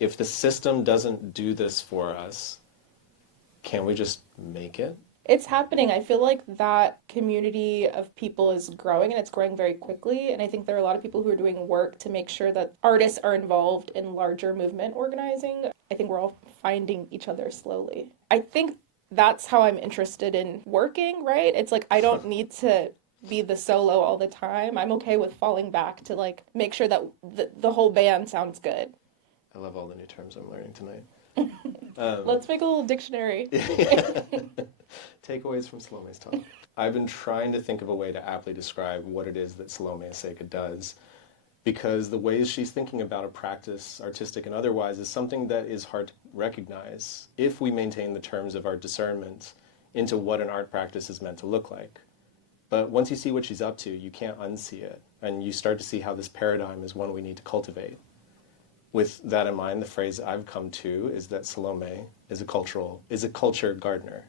if the system doesn't do this for us, can we just make it? It's happening. I feel like that community of people is growing and it's growing very quickly. And I think there are a lot of people who are doing work to make sure that artists are involved in larger movement organizing. I think we're all finding each other slowly. I think that's how I'm interested in working, right? It's like I don't need to be the solo all the time. I'm okay with falling back to like make sure that the whole band sounds good. I love all the new terms I'm learning tonight. Let's make a little dictionary. Takeaways from Salome's talk. I've been trying to think of a way to aptly describe what it is that Salome Asega does, because the ways she's thinking about a practice, artistic and otherwise, is something that is hard to recognize if we maintain the terms of our discernment into what an art practice is meant to look like. But once you see what she's up to, you can't unsee it, and you start to see how this paradigm is one we need to cultivate. With that in mind, the phrase I've come to is that Salome is a culture gardener.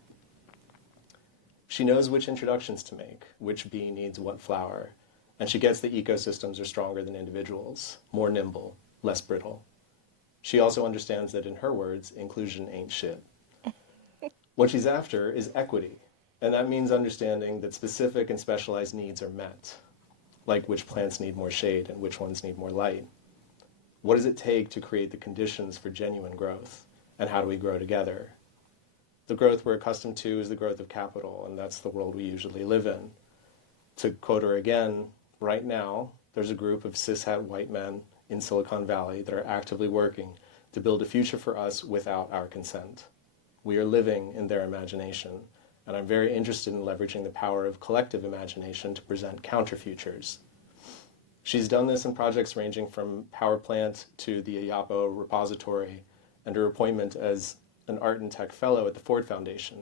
She knows which introductions to make, which bee needs what flower, and she gets that ecosystems are stronger than individuals, more nimble, less brittle. She also understands that, in her words, inclusion ain't shit. What she's after is equity, and that means understanding that specific and specialized needs are met, like which plants need more shade and which ones need more light. What does it take to create the conditions for genuine growth, and how do we grow together? The growth we're accustomed to is the growth of capital, and that's the world we usually live in. To quote her again, right now, there's a group of cishet white men in Silicon Valley that are actively working to build a future for us without our consent. We are living in their imagination, and I'm very interested in leveraging the power of collective imagination to present counterfutures. She's done this in projects ranging from Powrplant to the Iyapo repository, and her appointment as an art and tech fellow at the Ford Foundation.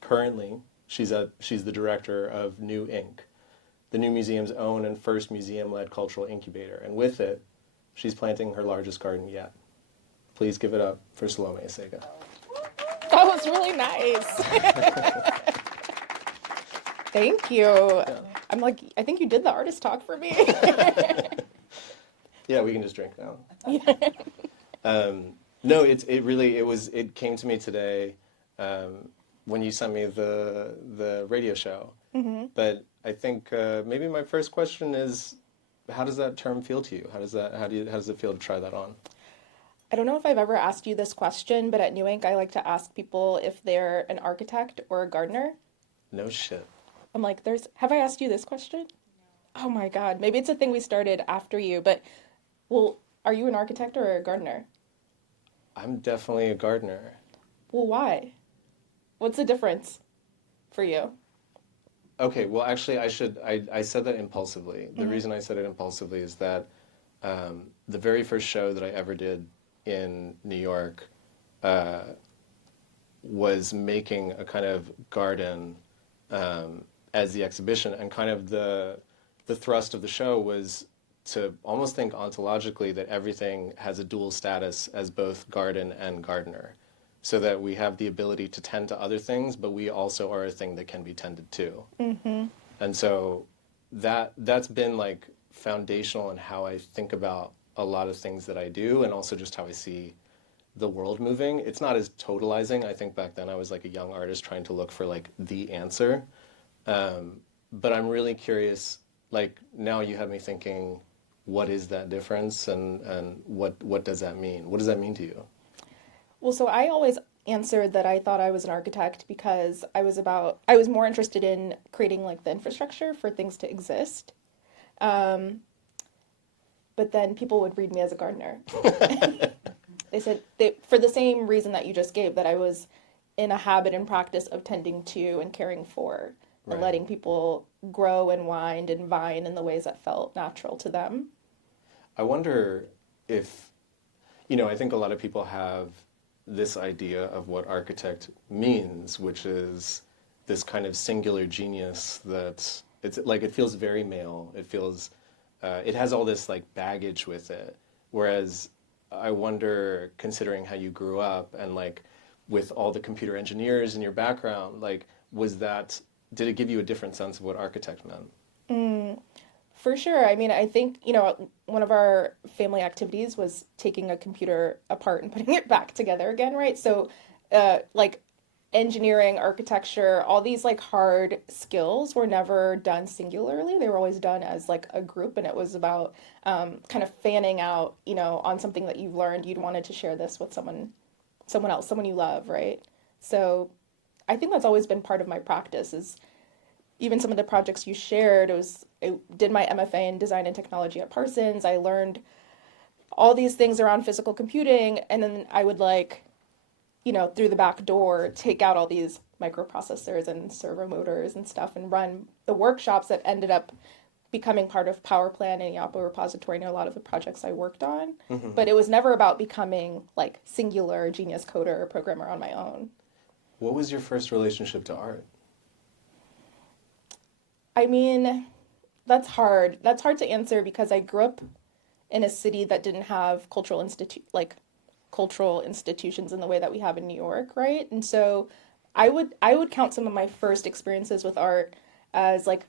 Currently, she's the director of New Inc., the new museum's own and first museum-led cultural incubator, and with it, she's planting her largest garden yet. Please give it up for Salome Asega. That was really nice. Thank you. Yeah. I'm like, I think you did the artist talk for me. Yeah, we can just drink now. No, it came to me today when you sent me the radio show. Mm-hmm. But I think maybe my first question is, how does that term feel to you? How does it feel to try that on? I don't know if I've ever asked you this question, but at New Ink, I like to ask people if they're an architect or a gardener. No shit. I'm like, have I asked you this question? No. Oh my God. Maybe it's a thing we started after you, but, well, are you an architect or a gardener? I'm definitely a gardener. Well, why? What's the difference for you? Okay, well, actually, I said that impulsively. The reason I said it impulsively is that the very first show that I ever did in New York was making a kind of garden as the exhibition, and kind of the thrust of the show was to almost think ontologically that everything has a dual status as both garden and gardener, so that we have the ability to tend to other things, but we also are a thing that can be tended to. Mm-hmm. And so that's been like foundational in how I think about a lot of things that I do, and also just how I see the world moving. It's not as totalizing. I think back then I was like a young artist trying to look for like the answer. But I'm really curious, like now you have me thinking, what is that difference, and what does that mean? What does that mean to you? Well, so I always answered that I thought I was an architect because I was more interested in creating like the infrastructure for things to exist. But then people would read me as a gardener. They said, for the same reason that you just gave, that I was in a habit and practice of tending to and caring for, and Right. letting people grow and wind and vine in the ways that felt natural to them. I wonder if, I think a lot of people have this idea of what architect means, which is this kind of singular genius that it's like, it feels very male. It feels, it has all this like baggage with it. Whereas I wonder, considering how you grew up and like with all the computer engineers in your background, like did it give you a different sense of what architect meant? For sure. I mean, I think, one of our family activities was taking a computer apart and putting it back together again, right? So, like engineering, architecture, all these like hard skills were never done singularly. They were always done as like a group, and it was about kind of fanning out, on something that you've learned. You'd wanted to share this with someone else, someone you love, right? So, I think that's always been part of my practice is even some of the projects you shared. I did my MFA in design and technology at Parsons. I learned all these things around physical computing, and then I would like, through the back door, take out all these microprocessors and servo motors and stuff and run the workshops that ended up becoming part of Powrplant and Iyapo repository and a lot of the projects I worked on. But it was never about becoming like singular genius coder or programmer on my own. What was your first relationship to art? I mean, that's hard. That's hard to answer because I grew up in a city that didn't have cultural institutions in the way that we have in New York, right? And so I would count some of my first experiences with art as like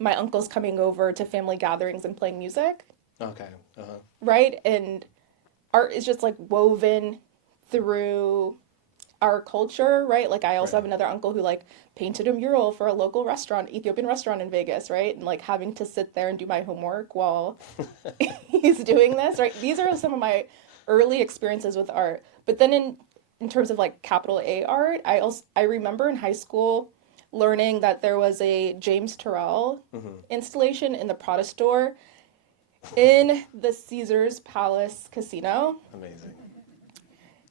my uncles coming over to family gatherings and playing music, Okay. Uh-huh. right? And art is just like woven through our culture, right? Like I also have Right. another uncle who like painted a mural for a local restaurant, Ethiopian restaurant in Vegas, right? And like having to sit there and do my homework while he's doing this, right? These are some of my early experiences with art. But then in terms of like capital A art, I remember in high school learning that there was a James Turrell installation in the Prada store in the Caesar's Palace Casino. Amazing.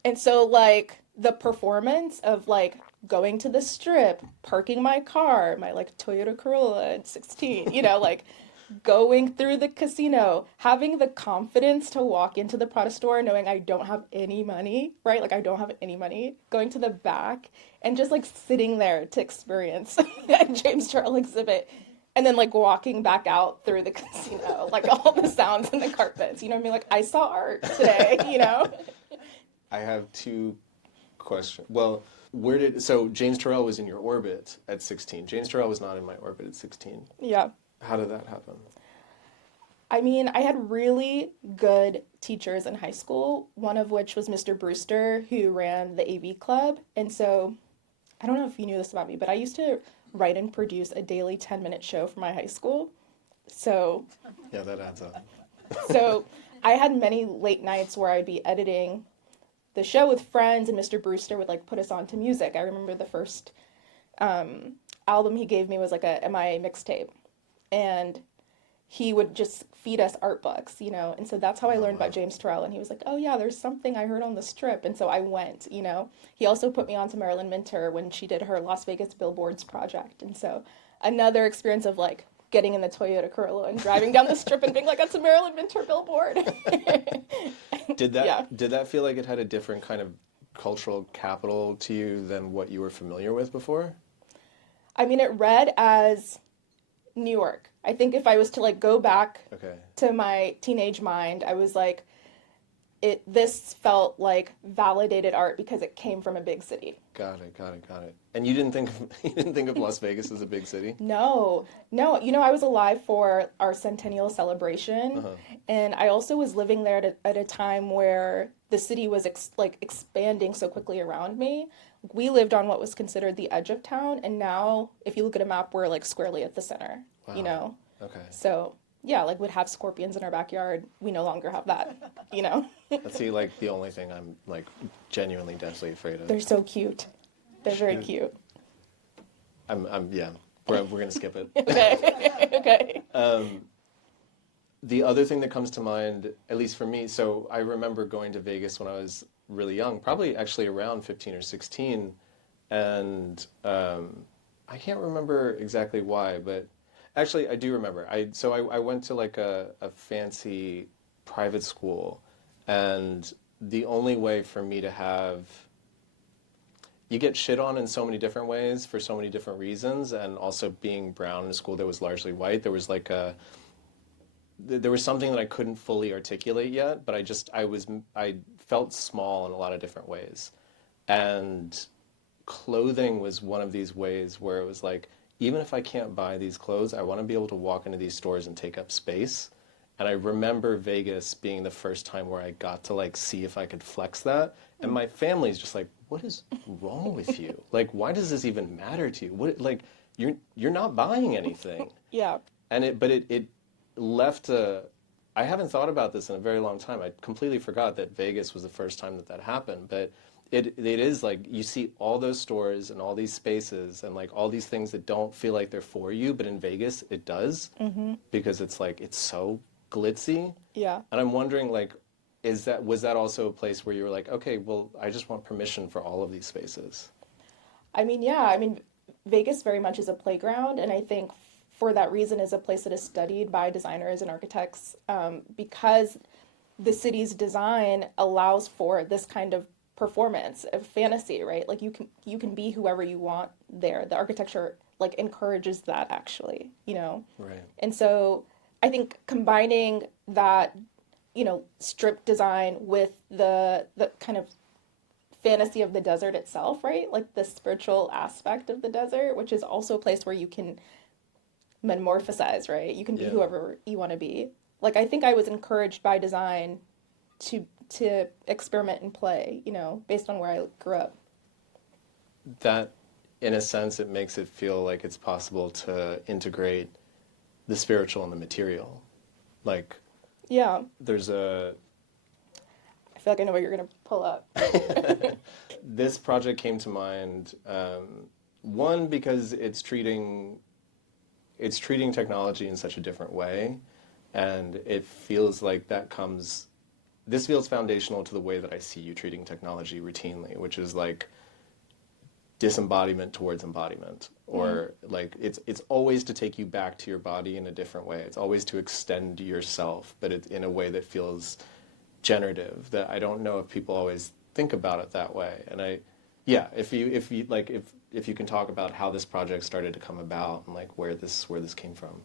And so, like, the performance of, like, going to the strip, parking my car, my, like, Toyota Corolla at 16, like, going through the casino, having the confidence to walk into the Prada store knowing I don't have any money, right? Like, I don't have any money, going to the back and just, like, sitting there to experience a James Turrell exhibit. And then, like, walking back out through the casino, like, all the sounds and the carpets, you know what I mean? Like, I saw art today. I have two questions. Well, so James Turrell was in your orbit at 16. James Turrell was not in my orbit at 16. Yeah. How did that happen? I mean, I had really good teachers in high school, one of which was Mr. Brewster, who ran the AV club. And so, I don't know if you knew this about me, but I used to write and produce a daily 10-minute show for my high school. So, Yeah, that adds up. so I had many late nights where I'd be editing the show with friends, and Mr. Brewster would like put us on to music. I remember the first album he gave me was like a MIA mixtape, and he would just feed us art books, and so that's how I learned about James Turrell. And he was like, oh yeah, there's something I heard on the strip, and so I went. He also put me on to Marilyn Minter when she did her Las Vegas Billboards project, and so another experience of like getting in the Toyota Corolla and driving down the strip and being like, that's a Marilyn Minter billboard. Did that Yeah. did that feel like it had a different kind of cultural capital to you than what you were familiar with before? I mean, it read as New York. I think if I was to like go back Okay. to my teenage mind, I was like, this felt like validated art because it came from a big city. Got it. And you didn't think of, you didn't think of Las Vegas as a big city? No. I was alive for our centennial celebration, and I also was living there at a time where the city was expanding so quickly around me. We lived on what was considered the edge of town, and now if you look at a map, we're like squarely at the center. Wow. Okay. So yeah, like we'd have scorpions in our backyard. We no longer have that. That's like the only thing I'm like genuinely deathly afraid of. They're so cute. They're very cute. Yeah. We're gonna skip it. Okay. Okay. The other thing that comes to mind, at least for me, so I remember going to Vegas when I was really young, probably actually around 15 or 16, and I can't remember exactly why, but actually I do remember. I went to like a fancy private school, and the only way for me to have, you get shit on in so many different ways for so many different reasons, and also being brown in a school that was largely white, there was something that I couldn't fully articulate yet, but I felt small in a lot of different ways. And clothing was one of these ways where it was like, even if I can't buy these clothes, I want to be able to walk into these stores and take up space. And I remember Vegas being the first time where I got to like see if I could flex that. And my family's just like, what is wrong with you? Like, why does this even matter to you? What, like, you're not buying anything. Yeah. And it left a, I haven't thought about this in a very long time. I completely forgot that Vegas was the first time that that happened. But it is like you see all those stores and all these spaces and like all these things that don't feel like they're for you, but in Vegas it does, because it's like it's so glitzy. Yeah. And I'm wondering, like, was that also a place where you were like, okay, well, I just want permission for all of these spaces? I mean, yeah, I mean, Vegas very much is a playground, and I think for that reason is a place that is studied by designers and architects, because the city's design allows for this kind of performance of fantasy, right? Like you can be whoever you want there. The architecture like encourages that actually, you know? Right. And so I think combining that, you know, strip design with the kind of fantasy of the desert itself, right? Like the spiritual aspect of the desert, which is also a place where you can metamorphosize, right? You can be whoever you want to be. Like I think I was encouraged by design to experiment and play, you know, based on where I grew up. That, in a sense, it makes it feel like it's possible to integrate the spiritual and the material. Like, Yeah. there's a... I feel like I know what you're going to pull up. This project came to mind, one, because it's treating technology in such a different way, and it feels like this feels foundational to the way that I see you treating technology routinely, which is like disembodiment towards embodiment, or like it's always to take you back to your body in a different way. It's always to extend yourself, but in a way that feels generative, that I don't know if people always think about it that way. And if you can talk about how this project started to come about and like where this came from.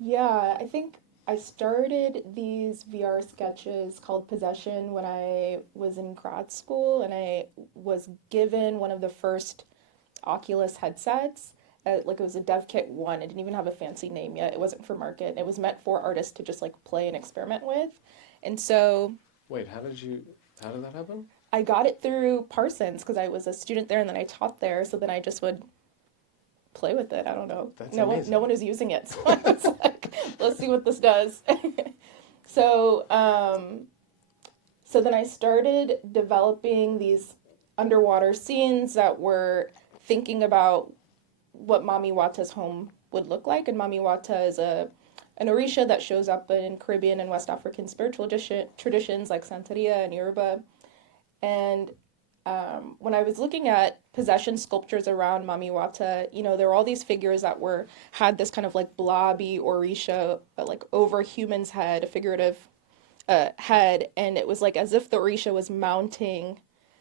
Yeah, I think I started these VR sketches called Possession when I was in grad school, and I was given one of the first Oculus headsets. Like it was a Dev Kit 1. It didn't even have a fancy name yet. It wasn't for market. It was meant for artists to just like play and experiment with. And so... Wait, how did that happen? I got it through Parsons because I was a student there and then I taught there. So then I just would play with it. I don't know. That's no amazing. No one is using it. So I was like, let's see what this does. So then I started developing these underwater scenes that were thinking about what Mami Wata's home would look like. And Mami Wata is an Orisha that shows up in Caribbean and West African spiritual traditions like Santeria and Yoruba. And when I was looking at possession sculptures around Mami Wata, you know, there were all these figures that had this kind of like blobby Orisha, like over human's head, a figurative head, and it was like as if the Orisha was mounting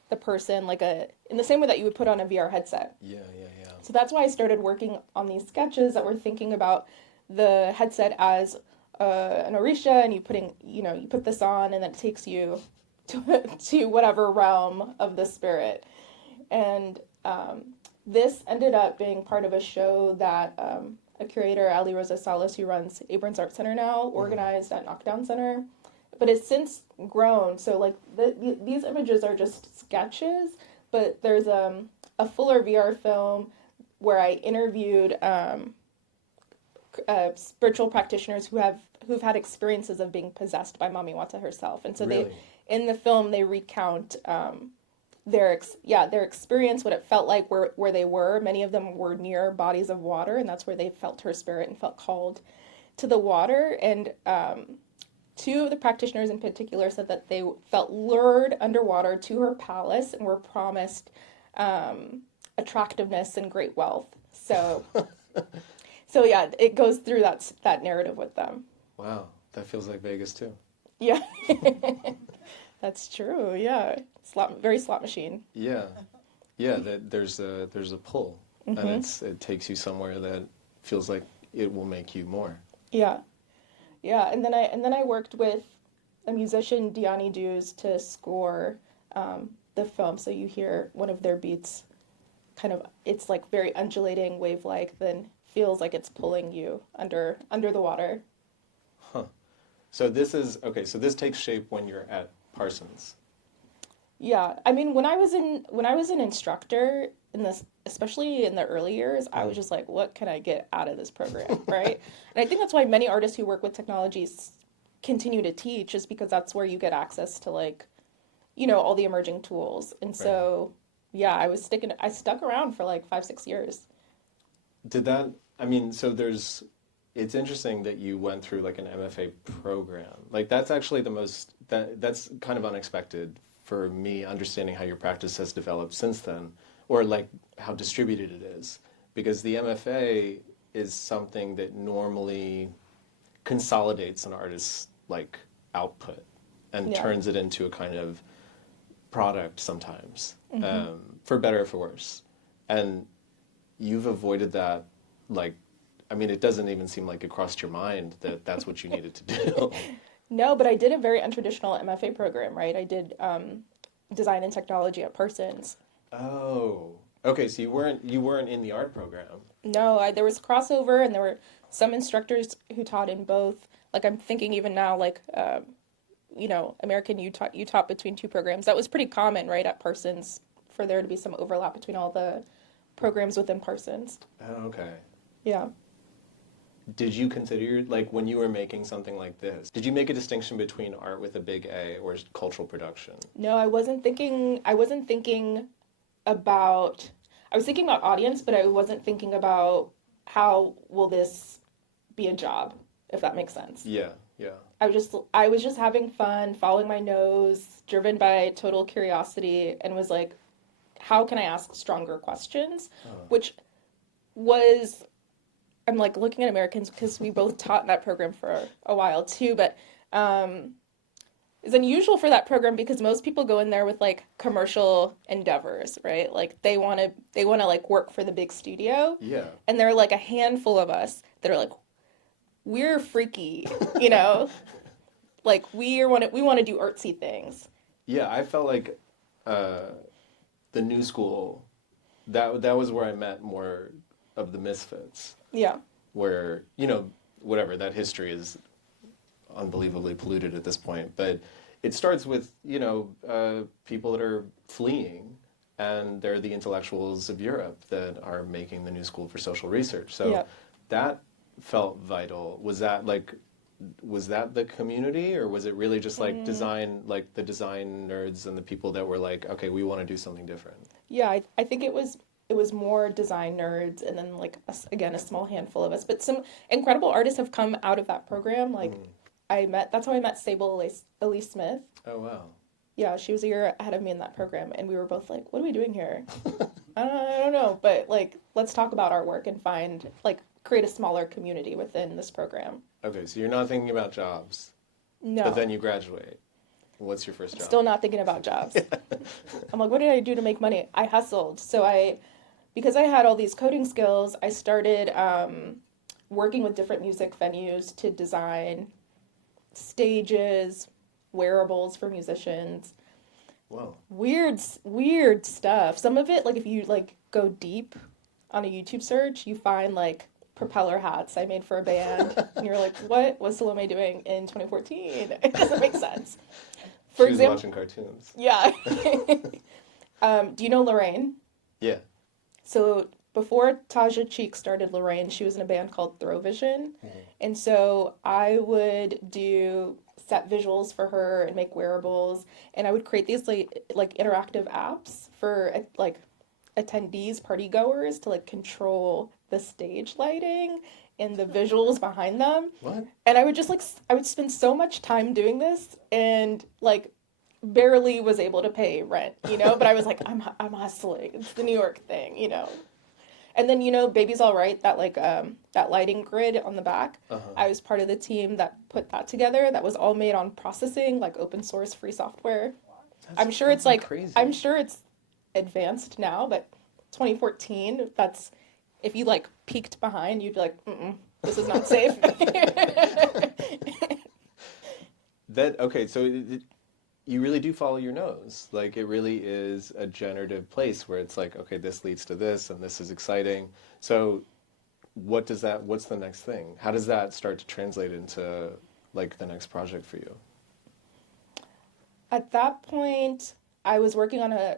the person like in the same way that you would put on a VR headset. Yeah. So that's why I started working on these sketches that were thinking about the headset as an Orisha, and you put this on, and then it takes you to whatever realm of the spirit. And this ended up being part of a show that a curator, Ali Rosa Salas, who runs Abrams Art Center now, organized at Knockdown Center. But it's since grown. So like these images are just sketches, but there's a fuller VR film where I interviewed spiritual practitioners who've had experiences of being possessed by Mami Wata herself. And so Really? In the film they recount their experience, what it felt like where they were. Many of them were near bodies of water, and that's where they felt her spirit and felt called to the water. And two of the practitioners in particular said that they felt lured underwater to her palace and were promised attractiveness and great wealth. So yeah, it goes through that narrative with them. Wow, that feels like Vegas too. Yeah. That's true. Yeah. Very slot machine. Yeah. That there's a pull, and it takes you somewhere that feels like it will make you more. Yeah. And then I worked with a musician, Diani Dews, to score the film. So you hear one of their beats kind of, it's like very undulating wave-like, then feels like it's pulling you under the water. Huh. So this is, okay, so this takes shape when you're at Parsons. Yeah, I mean, when I was an instructor in this, especially in the early years, I was just like, what can I get out of this program, right? And I think that's why many artists who work with technologies continue to teach, is because that's where you get access to, like, all the emerging tools. And so, yeah, I stuck around for like 5, 6 years. Did that, I mean, so it's interesting that you went through like an MFA program. Like that's actually that's kind of unexpected for me, understanding how your practice has developed since then, or like how distributed it is. Because the MFA is something that normally consolidates an artist's like output and Yeah. turns it into a kind of product sometimes, for better or for worse. And you've avoided that, like, I mean, it doesn't even seem like it crossed your mind that that's what you needed to do. No, but I did a very untraditional MFA program, right? I did design and technology at Parsons. Oh, okay. So you weren't in the art program. No, there was crossover, and there were some instructors who taught in both. Like I'm thinking even now, like American you taught between two programs. That was pretty common, right, at Parsons, for there to be some overlap between all the programs within Parsons. Oh, okay. Yeah. Did you consider, like, when you were making something like this, did you make a distinction between art with a big A or cultural production? No, I wasn't thinking about I was thinking about audience, but I wasn't thinking about how will this be a job, if that makes sense. Yeah, yeah. I was just having fun, following my nose, driven by total curiosity, and was like, how can I ask stronger questions? Which was, I'm like looking at Americans, because we both taught in that program for a while too, but it's unusual for that program because most people go in there with like commercial endeavors, right? Like they want to like work for the big studio. Yeah. And there are like a handful of us that are like, we're freaky, like we want to do artsy things. Yeah, I felt like the new school, that was where I met more of the misfits. Yeah. Where, whatever, that history is unbelievably polluted at this point. But it starts with, people that are fleeing, and they're the intellectuals of Europe that are making the new school for social research. So that felt vital. Was that the community, or was it really just like design, like the design nerds and the people that were like, okay, we want to do something different? Yeah, I think it was more design nerds, and then like again a small handful of us, but some incredible artists have come out of that program. Like that's how I met Sable Elise Smith. Oh wow. Yeah, she was a year ahead of me in that program, and we were both like, what are we doing here? I don't know, but like let's talk about our work and create a smaller community within this program. Okay, so you're not thinking about jobs. No. But then you graduate. What's your first job? Still not thinking about jobs. I'm like, what did I do to make money? I hustled. So because I had all these coding skills, I started working with different music venues to design stages, wearables for musicians. Whoa. Weird stuff. Some of it, like if you like go deep on a YouTube search, you find like propeller hats I made for a band, and you're like, what was Salome doing in 2014? It doesn't make sense. She was watching cartoons. Yeah. Do you know Lorraine? Yeah. So before Taja Cheek started Lorraine, she was in a band called Throvision. And so I would do set visuals for her and make wearables, and I would create these like interactive apps for like attendees, party goers, to like control the stage lighting and the visuals behind them. What? And I would spend so much time doing this, and like barely was able to pay rent, but I was like, I'm hustling. It's the New York thing, And then, Baby's All Right, that like that lighting grid on the back. I was part of the team that put that together. That was all made on processing, like open source free software. I'm sure it's like crazy. I'm sure it's advanced now, but 2014, that's, if you like peeked behind, you'd be like, this is not safe. Okay, so you really do follow your nose. Like it really is a generative place where it's like, okay, this leads to this and this is exciting. So what's the next thing? How does that start to translate into like the next project for you? At that point, I was working on a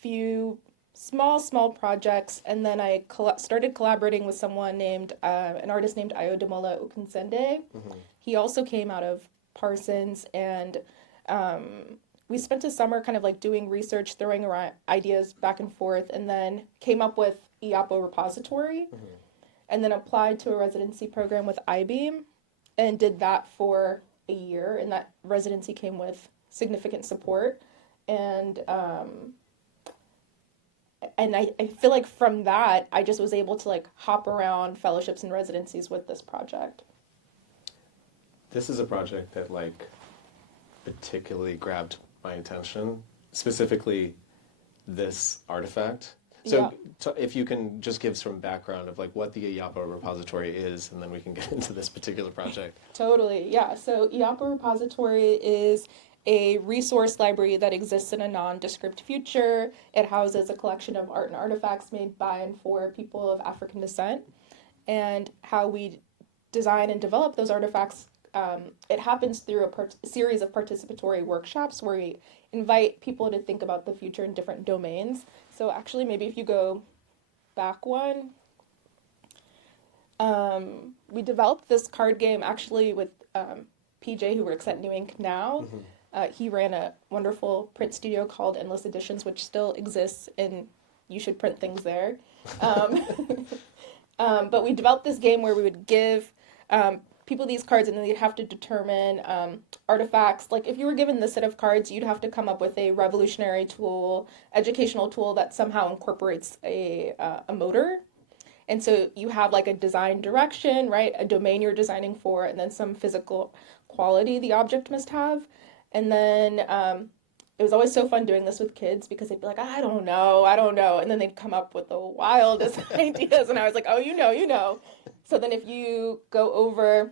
few small projects, and then I started collaborating with someone named, an artist named Ayodemola Okunsende. Hmm. He also came out of Parsons, and we spent a summer kind of like doing research, throwing around ideas back and forth, and then came up with Iyapo repository, Hmm. and then applied to a residency program with IBEAM, and did that for a year, and that residency came with significant support, and I feel like from that I just was able to like hop around fellowships and residencies with this project. This is a project that like particularly grabbed my attention, specifically this artifact. Yeah, So if you can just give some background of like what the Iyapo repository is, and then we can get into this particular project. totally. Yeah, so Iyapo repository is a resource library that exists in a nondescript future. It houses a collection of art and artifacts made by and for people of African descent. And how we design and develop those artifacts, it happens through a series of participatory workshops where we invite people to think about the future in different domains. So actually, maybe if you go back one, we developed this card game actually with PJ, who works at New Ink now. Hmm. He ran a wonderful print studio called Endless Editions, which still exists, and you should print things there. Um, but we developed this game where we would give people these cards, and then they'd have to determine artifacts. Like if you were given this set of cards, you'd have to come up with a revolutionary tool, educational tool that somehow incorporates a motor. And so you have like a design direction, right? A domain you're designing for, and then some physical quality the object must have. And then it was always so fun doing this with kids because they'd be like, I don't know. And then they'd come up with the wildest ideas. And I was like, oh, you know. So then if you go over,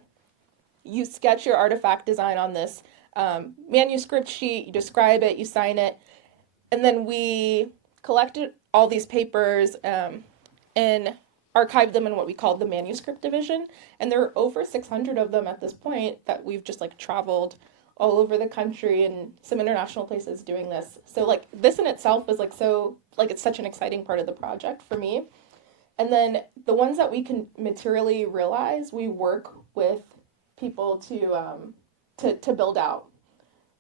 you sketch your artifact design on this manuscript sheet, you describe it, you sign it. And then we collected all these papers and archived them in what we called the manuscript division. And there are over 600 of them at this point that we've just like traveled all over the country and some international places doing this. So like this in itself is like so like it's such an exciting part of the project for me. And then the ones that we can materially realize, we work with people to build out.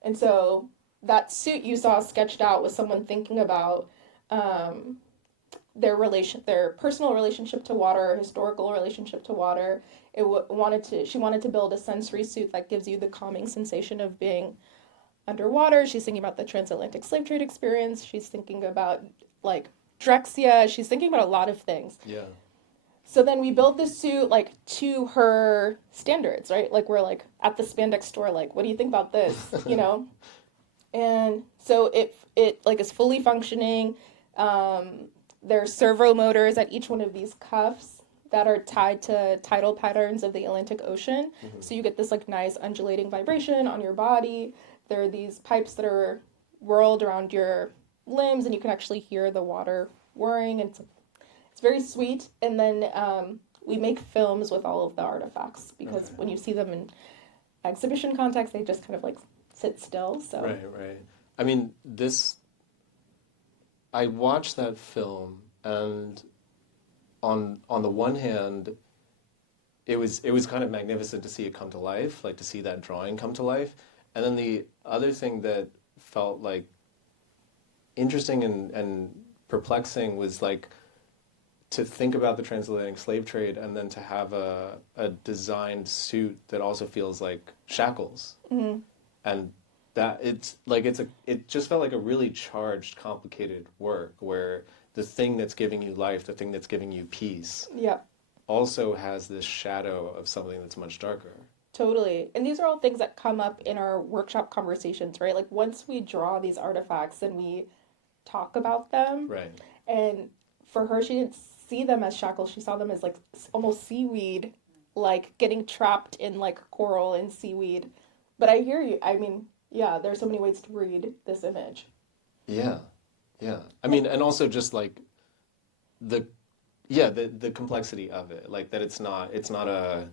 And so that suit you saw sketched out was someone thinking about their personal relationship to water, historical relationship to water. She wanted to build a sensory suit that gives you the calming sensation of being underwater. She's thinking about the transatlantic slave trade experience. She's thinking about like Drexia. She's thinking about a lot of things. Yeah. So then we built this suit like to her standards, right? Like we're like at the spandex store, like, what do you think about this? You know? And so it like is fully functioning. There's servo motors at each one of these cuffs that are tied to tidal patterns of the Atlantic Ocean. Hmm. So you get this like nice undulating vibration on your body. There are these pipes that are whirled around your limbs, and you can actually hear the water whirring. And it's very sweet. And then we make films with all of the artifacts because when you see them in exhibition context, they just kind of like sit still. So Right. I mean, I watched that film, and on the one hand, it was kind of magnificent to see it come to life, like to see that drawing come to life. And then the other thing that felt like interesting and perplexing was like to think about the transatlantic slave trade and then to have a designed suit that also feels like shackles. mm-hmm. And that it just felt like a really charged, complicated work where the thing that's giving you life, the thing that's giving you peace, Yeah. also has this shadow of something that's much darker. Totally. And these are all things that come up in our workshop conversations, right? Like once we draw these artifacts and we talk about them, Right. and for her, she didn't see them as shackles. She saw them as like almost seaweed, like getting trapped in like coral and seaweed. But I hear you. I mean, Yeah, there's so many ways to read this image. Yeah, yeah. I mean, and also just like the yeah, the complexity of it, like that it's not a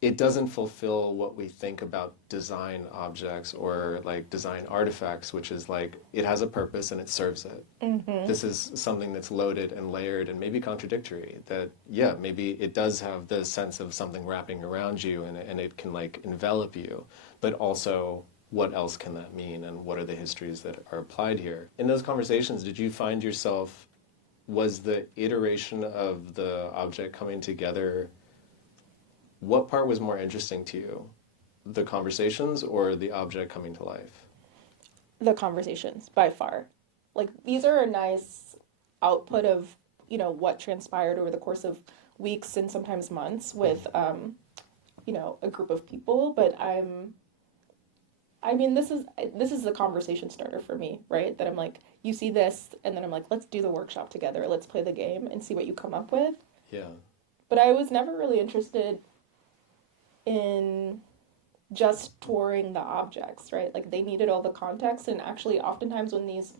it doesn't fulfill what we think about design objects or like design artifacts, which is like it has a purpose and it serves it. Mm-hmm. This is something that's loaded and layered and maybe contradictory. That, yeah, maybe it does have the sense of something wrapping around you and it can like envelop you, but also what else can that mean and what are the histories that are applied here? In those conversations, did you find yourself, was the iteration of the object coming together, what part was more interesting to you? The conversations or the object coming to life? The conversations, by far. Like, these are a nice output of, what transpired over the course of weeks and sometimes months with, a group of people. But I mean, this is the conversation starter for me, right? That I'm like, you see this, and then I'm like, let's do the workshop together. Let's play the game and see what you come up with. Yeah. But I was never really interested in just touring the objects, right? Like, they needed all the context, and actually oftentimes when these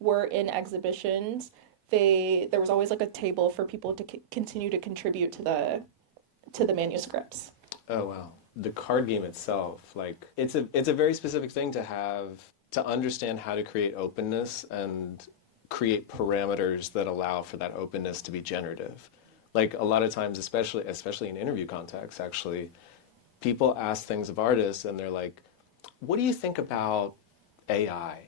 were in exhibitions, there was always like a table for people to continue to contribute to the manuscripts. Oh wow. The card game itself, like it's a very specific thing to have to understand how to create openness and create parameters that allow for that openness to be generative. Like a lot of times, especially in interview contexts, actually, people ask things of artists and they're like, "What do you think about AI?"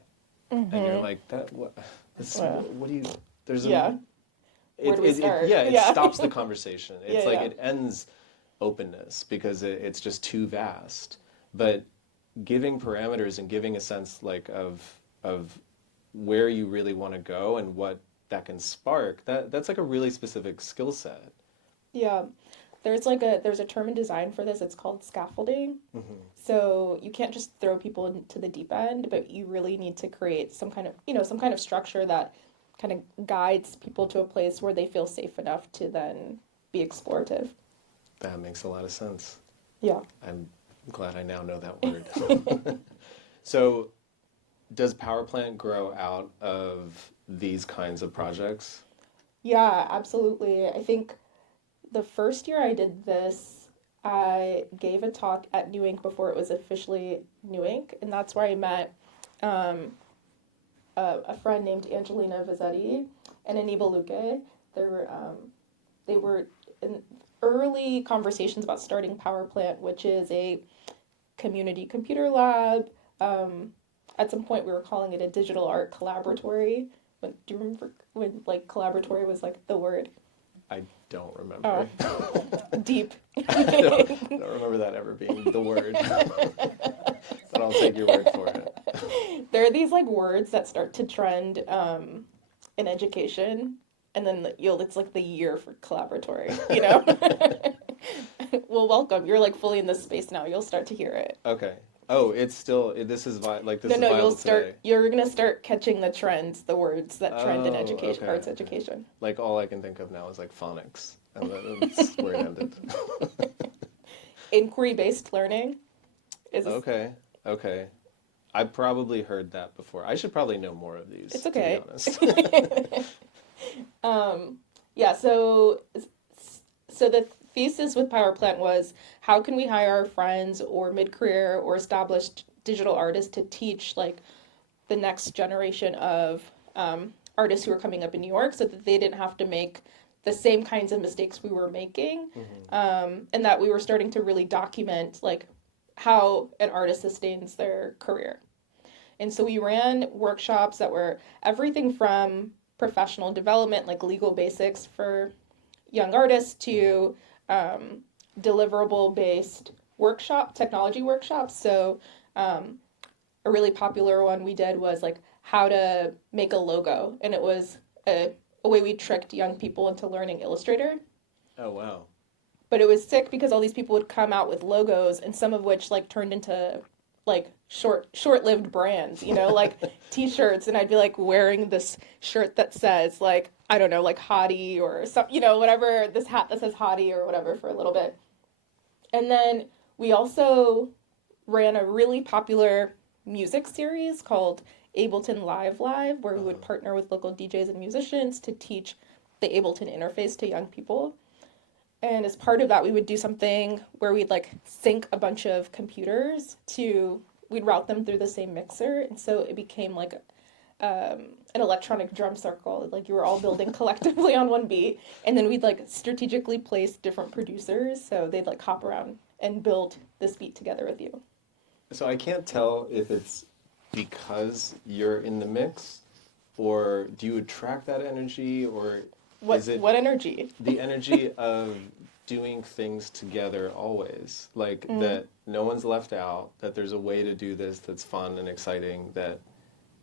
And you're like, "That what? This, Yeah. what do you?" There's a Yeah. Where do we start? yeah, it Yeah. stops the conversation. It's Yeah, like yeah. it ends openness because it's just too vast. But giving parameters and giving a sense like of where you really want to go and what that can spark, that's like a really specific skill set. Yeah. There's a term in design for this. It's called scaffolding. So you can't just throw people into the deep end, but you really need to create some kind of structure that kind of guides people to a place where they feel safe enough to then be explorative. That makes a lot of sense. Yeah. I'm glad I now know that word. So, does Powrplant grow out of these kinds of projects? Yeah, absolutely. I think the first year I did this, I gave a talk at New Ink before it was officially New Ink, and that's where I met um, a friend named Angelina Vizzetti and Aniba Luque. They were in early conversations about starting Powrplant, which is a community computer lab. At some point, we were calling it a digital art collaboratory. Do you remember when like collaboratory was like the word? I don't remember. Deep. I don't remember that ever being the word. But I'll take your word for it. There are these like words that start to trend in education, and then it's like the year for collaboratory, Well, welcome. You're like fully in this space now. You'll start to hear it. Okay. Oh, it's still this is like this No, is no, viable you'll start. today. You're gonna start catching the trends, the words that trend in Oh, education, okay. arts education. Like all I can think of now is like phonics, and that's where it ended. Inquiry-based learning is. Okay. Okay. I probably heard that before. I should probably know more of these. It's okay. To be honest. Yeah. So the thesis with Powrplant was how can we hire our friends or mid-career or established digital artists to teach like the next generation of artists who are coming up in New York so that they didn't have to make the same kinds of mistakes we were making, and that we were starting to really document like how an artist sustains their career. And so we ran workshops that were everything from professional development, like legal basics for young artists, to deliverable based technology workshops. So a really popular one we did was like how to make a logo. And it was a way we tricked young people into learning Illustrator. Oh wow. But it was sick because all these people would come out with logos, and some of which like turned into like short-lived brands, like t-shirts, and I'd be like wearing this shirt that says like, I don't know, like Hottie or some, whatever, this hat that says Hottie or whatever for a little bit. And then we also ran a really popular music series called Ableton Live Live, where we would partner with local DJs and musicians to teach the Ableton interface to young people. And as part of that, we would do something where we'd like sync a bunch of computers we'd route them through the same mixer. And so it became like an electronic drum circle. Like you were all building collectively on one beat. And then we'd like strategically place different producers. So they'd like hop around and build this beat together with you. So I can't tell if it's because you're in the mix, or do you attract that energy, or is it What energy? the energy of doing things together always? Like that no one's left out, that there's a way to do this that's fun and exciting, that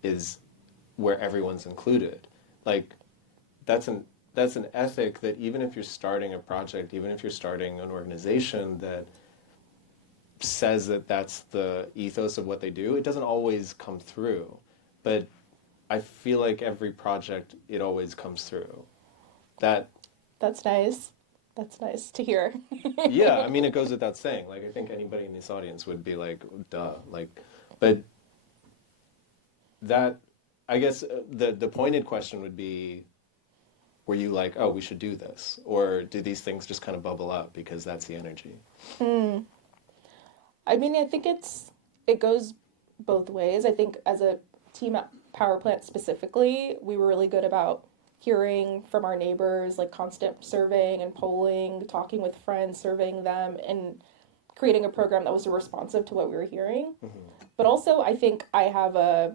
is where everyone's included. Like that's an ethic that even if you're starting a project, even if you're starting an organization that says that that's the ethos of what they do, it doesn't always come through. But I feel like every project, it always comes through. That's nice. That's nice to hear. Yeah, I mean, it goes without saying. Like, I think anybody in this audience would be like, duh. Like, but that, I guess the pointed question would be, were you like, oh, we should do this? Or do these things just kind of bubble up because that's the energy? I mean, I think it goes both ways. I think as a team at Powrplant specifically, we were really good about hearing from our neighbors, like constant surveying and polling, talking with friends, surveying them, and creating a program that was responsive to what we were hearing. But also, I think I have a,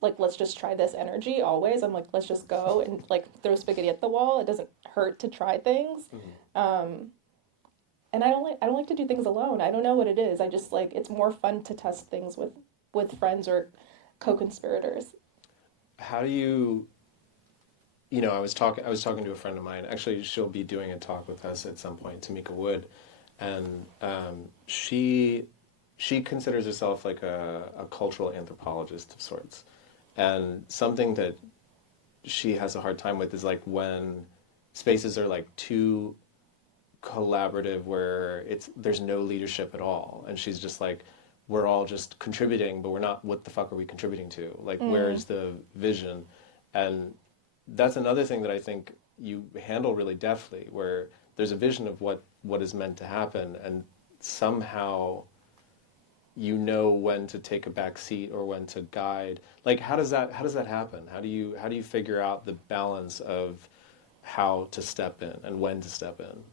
like, let's just try this energy always. I'm like, let's just go and, like, throw spaghetti at the wall. It doesn't hurt to try things. And I don't like to do things alone. I don't know what it is. I just, like, it's more fun to test things with friends or co-conspirators. How do you I was talking to a friend of mine. Actually, she'll be doing a talk with us at some point, Tamika Wood, and she considers herself like a cultural anthropologist of sorts. And something that she has a hard time with is like when spaces are like too collaborative, where there's no leadership at all, and she's just like, we're all just contributing, but we're not, what the fuck are we contributing to? Like, where's the vision? And that's another thing that I think you handle really deftly, where there's a vision of what is meant to happen, and somehow you know when to take a back seat or when to guide. Like, how does that happen? How do you figure out the balance of how to step in and when to step in?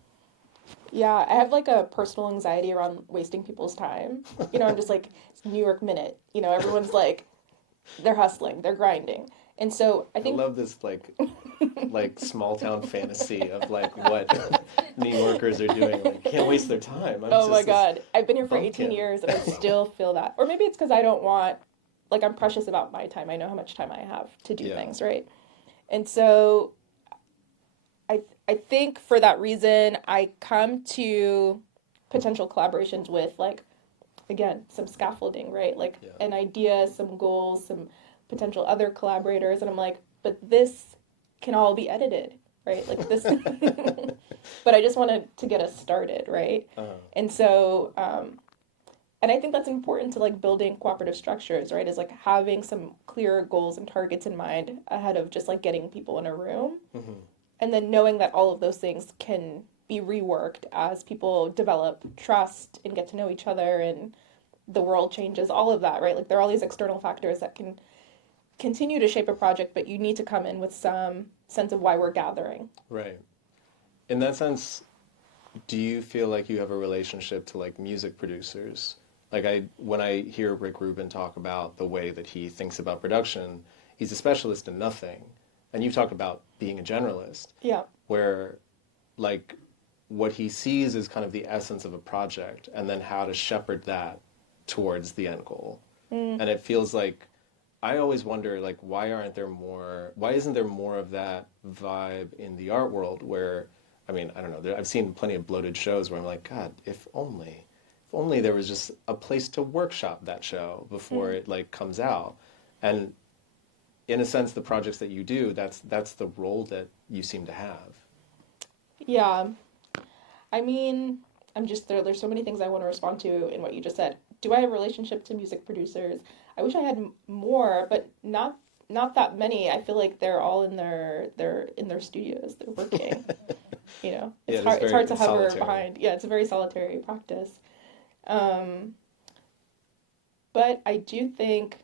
Yeah, I have like a personal anxiety around wasting people's time. I'm just like, it's New York Minute. Everyone's like, they're hustling, they're grinding. And so I think I love this like small town fantasy of like what New Yorkers are doing. Like, can't waste their time. Oh my God. I've been here for bumpkin. 18 years and I still feel that. Or maybe it's because I don't want, like, I'm precious about my time. I know how much time I have to do things, right? And so I think for that reason, I come to potential collaborations with, like, again, some scaffolding, right? Like an idea, some goals, some potential other collaborators. And I'm like, but this can all be edited, right? Like this, but I just wanted to get us started, right? And so, and I think that's important to like building cooperative structures, right? Is like having some clear goals and targets in mind ahead of just like getting people in a room. And then knowing that all of those things can be reworked as people develop trust and get to know each other and the world changes, all of that, right? Like there are all these external factors that can continue to shape a project, but you need to come in with some sense of why we're gathering. Right. In that sense, do you feel like you have a relationship to like music producers? Like when I hear Rick Rubin talk about the way that he thinks about production, he's a specialist in nothing. And you've talked about being a generalist. Yeah. Where like what he sees is kind of the essence of a project and then how to shepherd that towards the end goal. And it feels like, I always wonder, like, why isn't there more of that vibe in the art world where, I mean, I don't know, I've seen plenty of bloated shows where I'm like, God, if only there was just a place to workshop that show before it like comes out. And in a sense, the projects that you do, that's the role that you seem to have. Yeah. I mean, there's so many things I want to respond to in what you just said. do I have a relationship to music producers? I wish I had more, but not that many. I feel like they're all in their studios. They're working. You know, Yeah, it's hard to hover solitary. behind. Yeah, it's a very solitary practice. Um, but I do think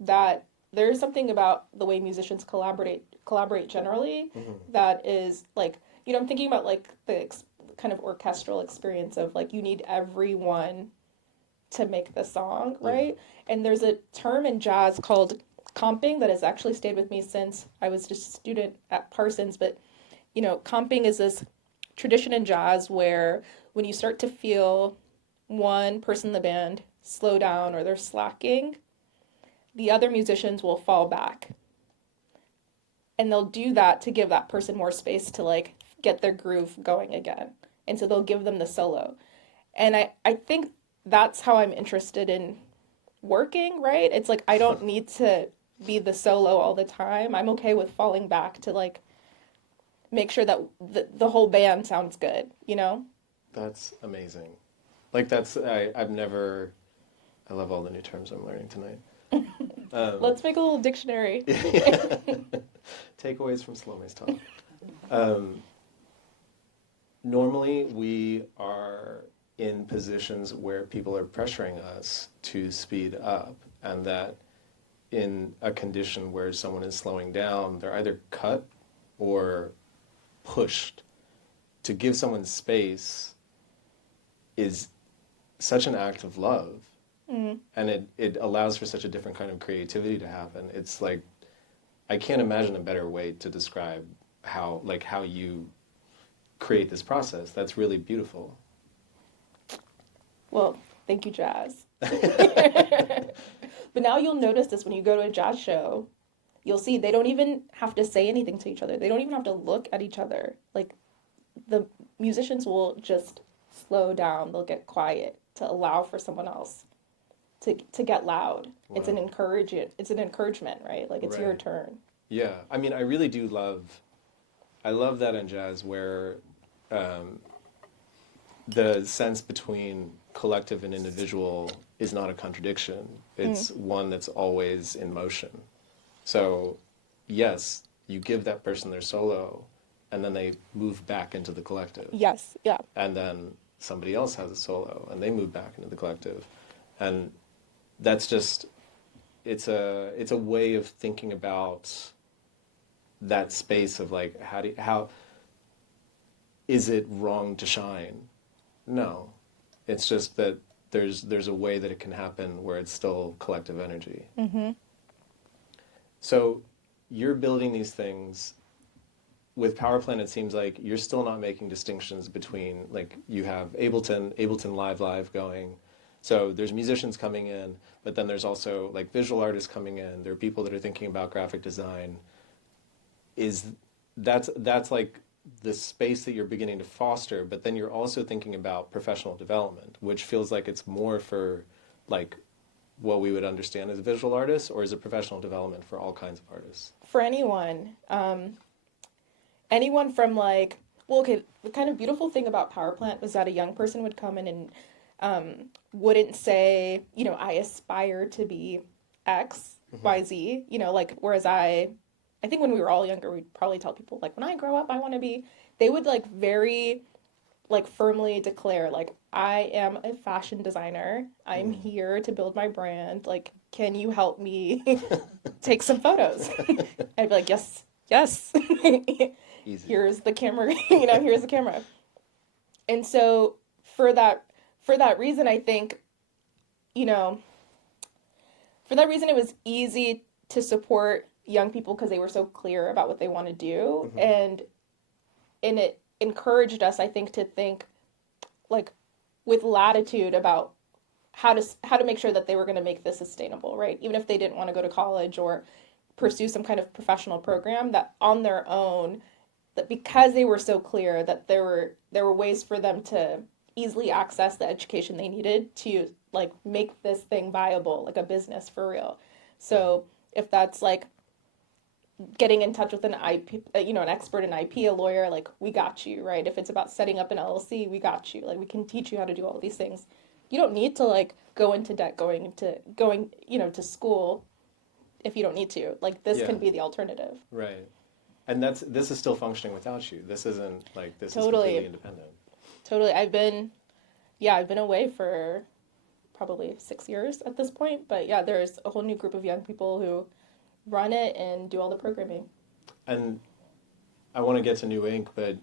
that there is something about the way musicians collaborate generally Hmm. that is like, you know, I'm thinking about like the kind of orchestral experience of like you need everyone to make the song, Yeah. right? And there's a term in jazz called comping that has actually stayed with me since I was just a student at Parsons. But, you know, comping is this tradition in jazz where when you start to feel one person in the band slow down or they're slacking, the other musicians will fall back. And they'll do that to give that person more space to like get their groove going again. And so they'll give them the solo. And I think that's how I'm interested in working, right? It's like I don't need to be the solo all the time. I'm okay with falling back to like make sure that the whole band sounds good, you know? That's amazing. Like I love all the new terms I'm learning tonight. Let's make a little dictionary. Takeaways from Salome's talk. Um, Normally, we are in positions where people are pressuring us to speed up, and that in a condition where someone is slowing down, they're either cut or pushed. To give someone space is such an act of love, and it allows for such a different kind of creativity to happen. It's like I can't imagine a better way to describe how you create this process. That's really beautiful. Well, thank you, Jazz. But now you'll notice this when you go to a jazz show. You'll see they don't even have to say anything to each other. They don't even have to look at each other. Like the musicians will just slow down. They'll get quiet to allow for someone else to get loud. Wow. It's an encouragement, right? Like it's your Right. turn. Yeah, I mean, I really do I love that in jazz where the sense between collective and individual is not a contradiction. It's one that's always in motion. So, yes, you give that person their solo, and then they move back into the collective. Yes, yeah. And then somebody else has a solo, and they move back into the collective. And that's just, it's a way of thinking about that space of like, how is it wrong to shine? No, it's just that there's a way that it can happen where it's still collective energy. Mm-hmm. So you're building these things with Powrplant. It seems like you're still not making distinctions between, like, you have Ableton Live going. So there's musicians coming in, but then there's also like visual artists coming in. There are people that are thinking about graphic design. That's like the space that you're beginning to foster, but then you're also thinking about professional development, which feels like it's more for like what we would understand as a visual artist, or is it professional development for all kinds of artists? For anyone, anyone from like, well, okay, the kind of beautiful thing about Powrplant was that a young person would come in and wouldn't say, you know, I aspire to be X, Y, Z, you know, like, whereas I think when we were all younger, we'd probably tell people, like, when I grow up, I want to be, they would, like, very, like, firmly declare, like, I am a fashion designer. I'm here to build my brand. Like, can you help me take some photos? I'd be like, yes, yes. Easy. Here's the camera, you know, here's the camera. And so for that reason, I think, you know, for that reason, it was easy to support young people because they were so clear about what they want to do. And it encouraged us, I think, to think like with latitude about how to make sure that they were going to make this sustainable, right? Even if they didn't want to go to college or pursue some kind of professional program, that on their own, that because they were so clear that there were ways for them to easily access the education they needed to like make this thing viable, like a business for real. So if that's like getting in touch with an IP, you know, an expert in IP, a lawyer, like we got you, right? If it's about setting up an LLC, we got you. Like we can teach you how to do all these things. you don't need to like go into debt going, to school if you don't need to. Like this Yeah. can be the alternative. Right. And this is still functioning without you. This isn't like this is Totally. completely independent. Totally. I've been away for probably 6 years at this point, but yeah, there's a whole new group of young people who run it and do all the programming. And I want to get to New Ink, but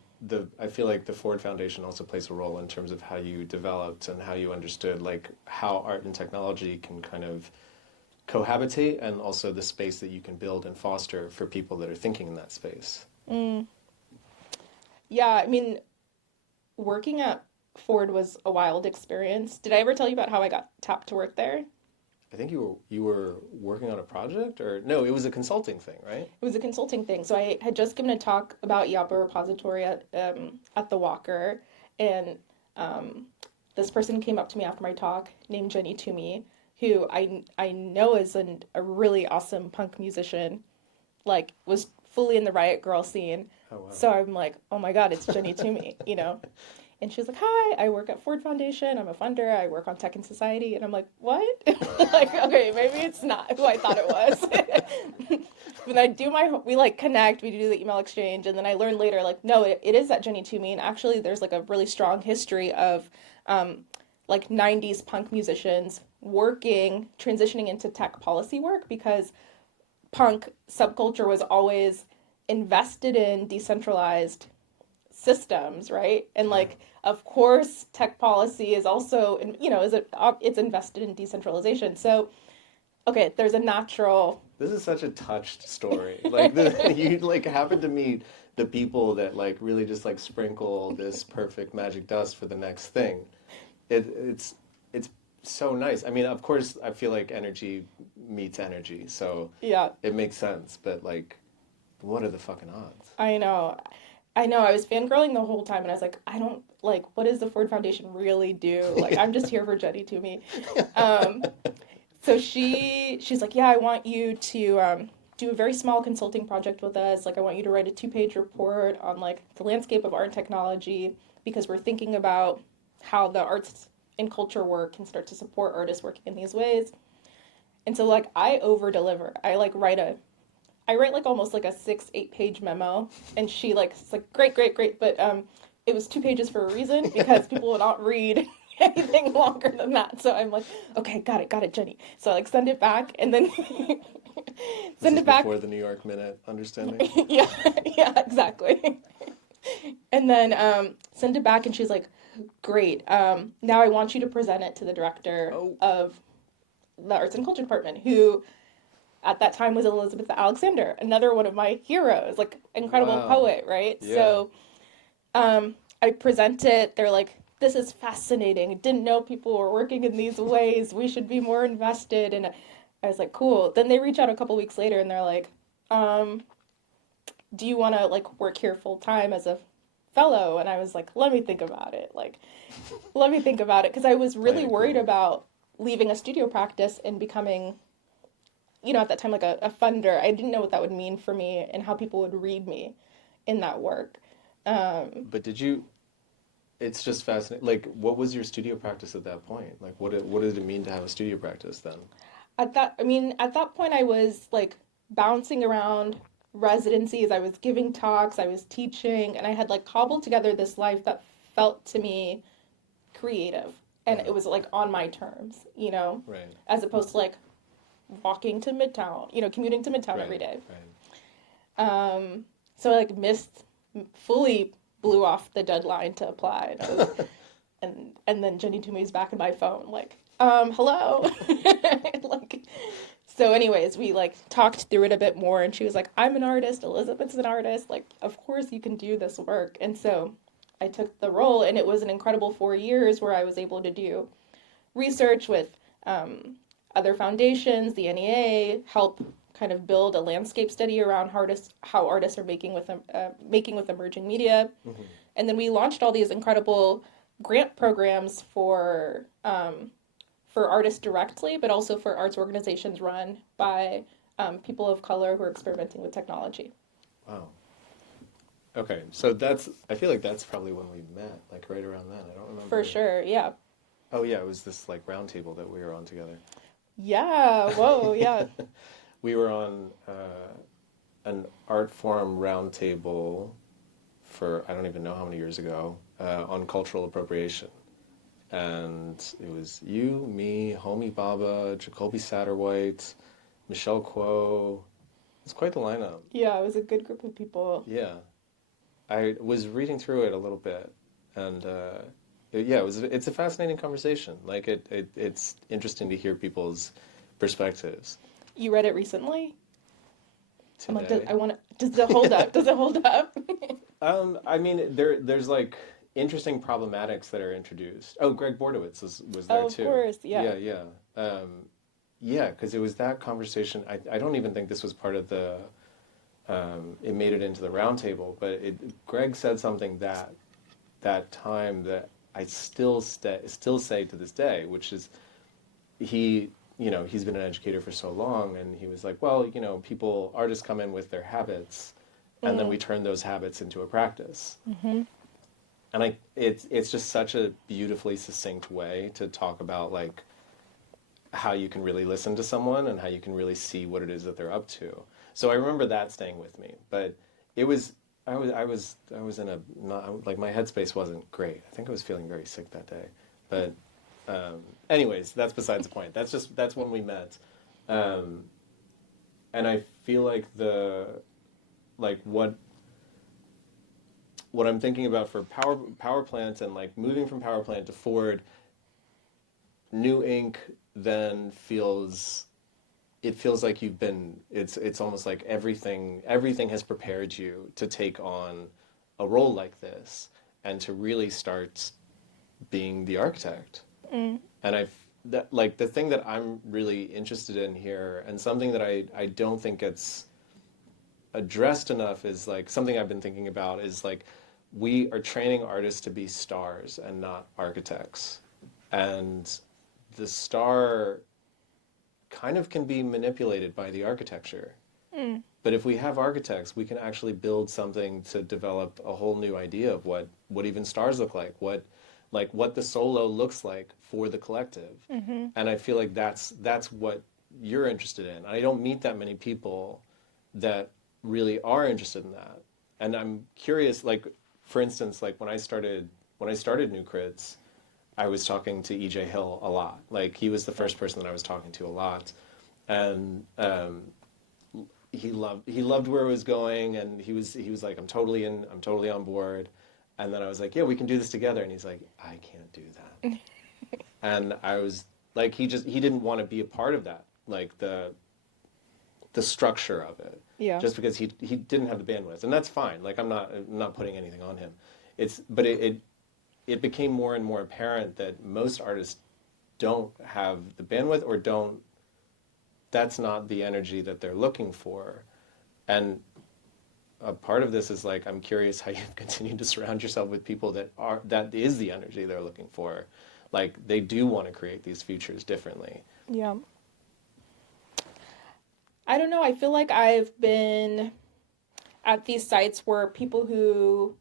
I feel like the Ford Foundation also plays a role in terms of how you developed and how you understood like how art and technology can kind of cohabitate, and also the space that you can build and foster for people that are thinking in that space. Yeah, I mean, working at Ford was a wild experience. Did I ever tell you about how I got tapped to work there? I think you were working on a project, or no, it was a consulting thing, right? It was a consulting thing. So I had just given a talk about Iyapo repository at the Walker, and this person came up to me after my talk named Jenny Toomey, who I know is a really awesome punk musician, like was fully in the Riot Girl scene. Oh, wow. So I'm like, oh my God, it's Jenny Toomey, And she was like, hi, I work at Ford Foundation. I'm a funder. I work on tech and society. And I'm like, what? Like, okay, maybe it's not who I thought it was. When I do we like connect, we do the email exchange. And then I learned later, like, no, it is that Jenny Toomey. And actually there's like a really strong history of like 90s punk musicians transitioning into tech policy work, because punk subculture was always invested in decentralized systems, right? And like, of course, tech policy is also, it's invested in decentralization. So, okay, there's a natural. This is such a touched story. Like you like happen to meet the people that like really just like sprinkle this perfect magic dust for the next thing. It's so nice. I mean, of course, I feel like energy meets energy, so Yeah, it makes sense. But like, what are the fucking odds? I know. I was fangirling the whole time, and I was like, I don't like. What does the Ford Foundation really do? Like, I'm just here for Jenny Toomey. So she's like, yeah, I want you to do a very small consulting project with us. Like, I want you to write a 2-page report on like the landscape of art and technology, because we're thinking about how the arts and culture work can start to support artists working in these ways. And so like I over deliver. I write like almost like a 6-8 page memo, and she like it's like great, but it was 2 pages for a reason, because people will not read anything longer than that. So I'm like, okay, got it, Jenny. So I like send it back, and then send it back before the New York Minute understanding. yeah, exactly. And then send it back, and she's like, great. Now I want you to present it to the director of the Arts and Culture Department, who at that time was Elizabeth Alexander, another one of my heroes, like incredible poet, right? Yeah. So I present it. They're like, this is fascinating. Didn't know people were working in these ways. We should be more invested. And I was like, cool. Then they reach out a couple weeks later, and they're like, do you want to like work here full time as a fellow? And I was like, let me think about it. Because I was really worried about leaving a studio practice and becoming, at that time, like a funder. I didn't know what that would mean for me and how people would read me in that work. But it's just fascinating. Like, what was your studio practice at that point? Like, what did it mean to have a studio practice then? At that point, I was like bouncing around residencies. I was giving talks, I was teaching, and I had like cobbled together this life that felt to me creative, and it was like on my terms, Right. as opposed to like walking to Midtown, commuting to Midtown every day. Right. So I like fully blew off the deadline to apply, and then Jenny Toomey's back in my phone, like, hello. Like, so anyways, we like talked through it a bit more, and she was like, I'm an artist, Elizabeth's an artist, like, of course you can do this work. And so I took the role, and it was an incredible 4 years where I was able to do research with other foundations, the NEA, help kind of build a landscape study around how artists are making with emerging media. Mm-hmm. And then we launched all these incredible grant programs for artists directly, but also for arts organizations run by people of color who are experimenting with technology. Wow. Okay, so I feel like that's probably when we met, like right around then. I don't remember. For sure, yeah. Oh yeah, it was this like round table that we were on together. Yeah, whoa, yeah. We were on an art forum round table for I don't even know how many years ago on cultural appropriation. And it was you, me, Homie Baba, Jacoby Satterwhite, Michelle Kuo. It's quite the lineup. Yeah, it was a good group of people. Yeah. I was reading through it a little bit, and yeah, it's a fascinating conversation. Like it's interesting to hear people's perspectives You read it recently? I'm like, today. does it hold up? Does it hold up? I mean, there's like interesting problematics that are introduced. Oh, Greg Bordowitz was there Oh, of too. course, yeah. Yeah, yeah, yeah. Because it was that conversation. I don't even think this was part of the. It made it into the roundtable, but Greg said something that time that I still say to this day, which is he's been an educator for so long, and he was like, well, artists come in with their habits, and then we turn those habits into a practice. Mm-hmm. And it's just such a beautifully succinct way to talk about like how you can really listen to someone and how you can really see what it is that they're up to. So I remember that staying with me, but it was I was in a not like my headspace wasn't great. I think I was feeling very sick that day, but anyways, that's besides the point. That's when we met, and I feel like what I'm thinking about for Powrplant and like moving from Powrplant to Ford, New Ink then feels like it's almost like everything has prepared you to take on a role like this and to really start being the architect. Mm. And that like the thing that I'm really interested in here and something that I don't think gets addressed enough is like something I've been thinking about is like we are training artists to be stars and not architects. And the star kind of can be manipulated by the architecture. Mm. But if we have architects, we can actually build something to develop a whole new idea of what even stars look like what the solo looks like for the collective. Mm-hmm. And I feel like that's what you're interested in. I don't meet that many people that really are interested in that. And I'm curious, like for instance, like when I started New Crits, I was talking to EJ Hill a lot. Like he was the first person that I was talking to a lot, and he loved where it was going, and he was like, I'm totally on board. And then I was like, yeah, we can do this together. And he's like, I can't do that. And I was like, he didn't want to be a part of that, like the structure of it. Yeah. Just because he didn't have the bandwidth, and that's fine. Like I'm not putting anything on him. But it became more and more apparent that most artists don't have the bandwidth or don't. That's not the energy that they're looking for, and a part of this is like I'm curious how you've continued to surround yourself with people that is the energy they're looking for, like they do want to create these futures differently. Yeah. I don't know. I feel like I've been at these sites where people who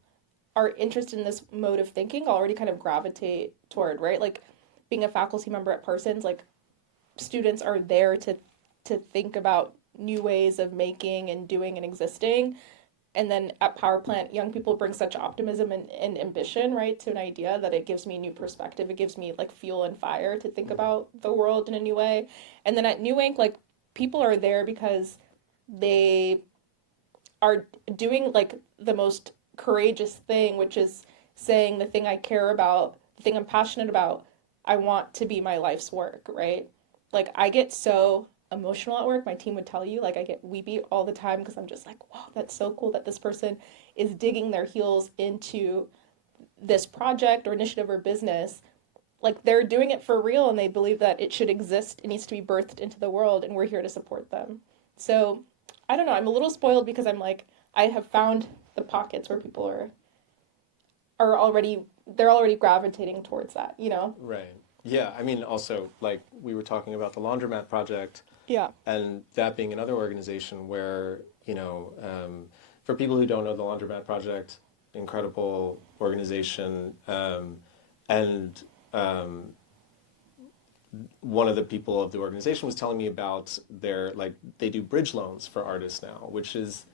are interested in this mode of thinking already kind of gravitate toward, right? Like being a faculty member at Parsons, like students are there to think about new ways of making and doing and existing. And then at Powrplant, young people bring such optimism and ambition, right, to an idea that it gives me a new perspective. It gives me like fuel and fire to think about the world in a new way. And then at New Ink, like people are there because they are doing like the most courageous thing, which is saying the thing I care about, the thing I'm passionate about, I want to be my life's work, right? Like I get so emotional at work. My team would tell you, like I get weepy all the time because I'm just like, wow, that's so cool that this person is digging their heels into this project or initiative or business. Like they're doing it for real and they believe that it should exist, it needs to be birthed into the world, and we're here to support them. So I don't know, I'm a little spoiled because I'm like, I have found the pockets where people are already they're already gravitating towards that, you know? Right. Yeah. I mean, also, like we were talking about the Laundromat Project, Yeah. and that being another organization where for people who don't know the Laundromat Project, incredible organization, and one of the people of the organization was telling me about their, like, they do bridge loans for artists now, which is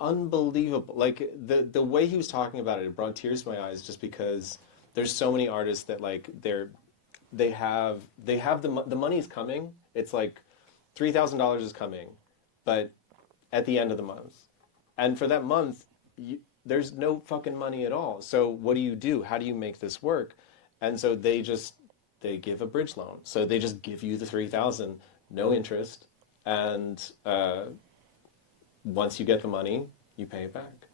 unbelievable. Like the way he was talking about it, it brought tears to my eyes just because there's so many artists that like they have the money's coming. It's like $3,000 is coming, but at the end of the month, and for that month, there's no fucking money at all. So what do? How do you make this work? And so they give a bridge loan. So they just give you the 3,000, no interest, and once you get the money, you pay it back.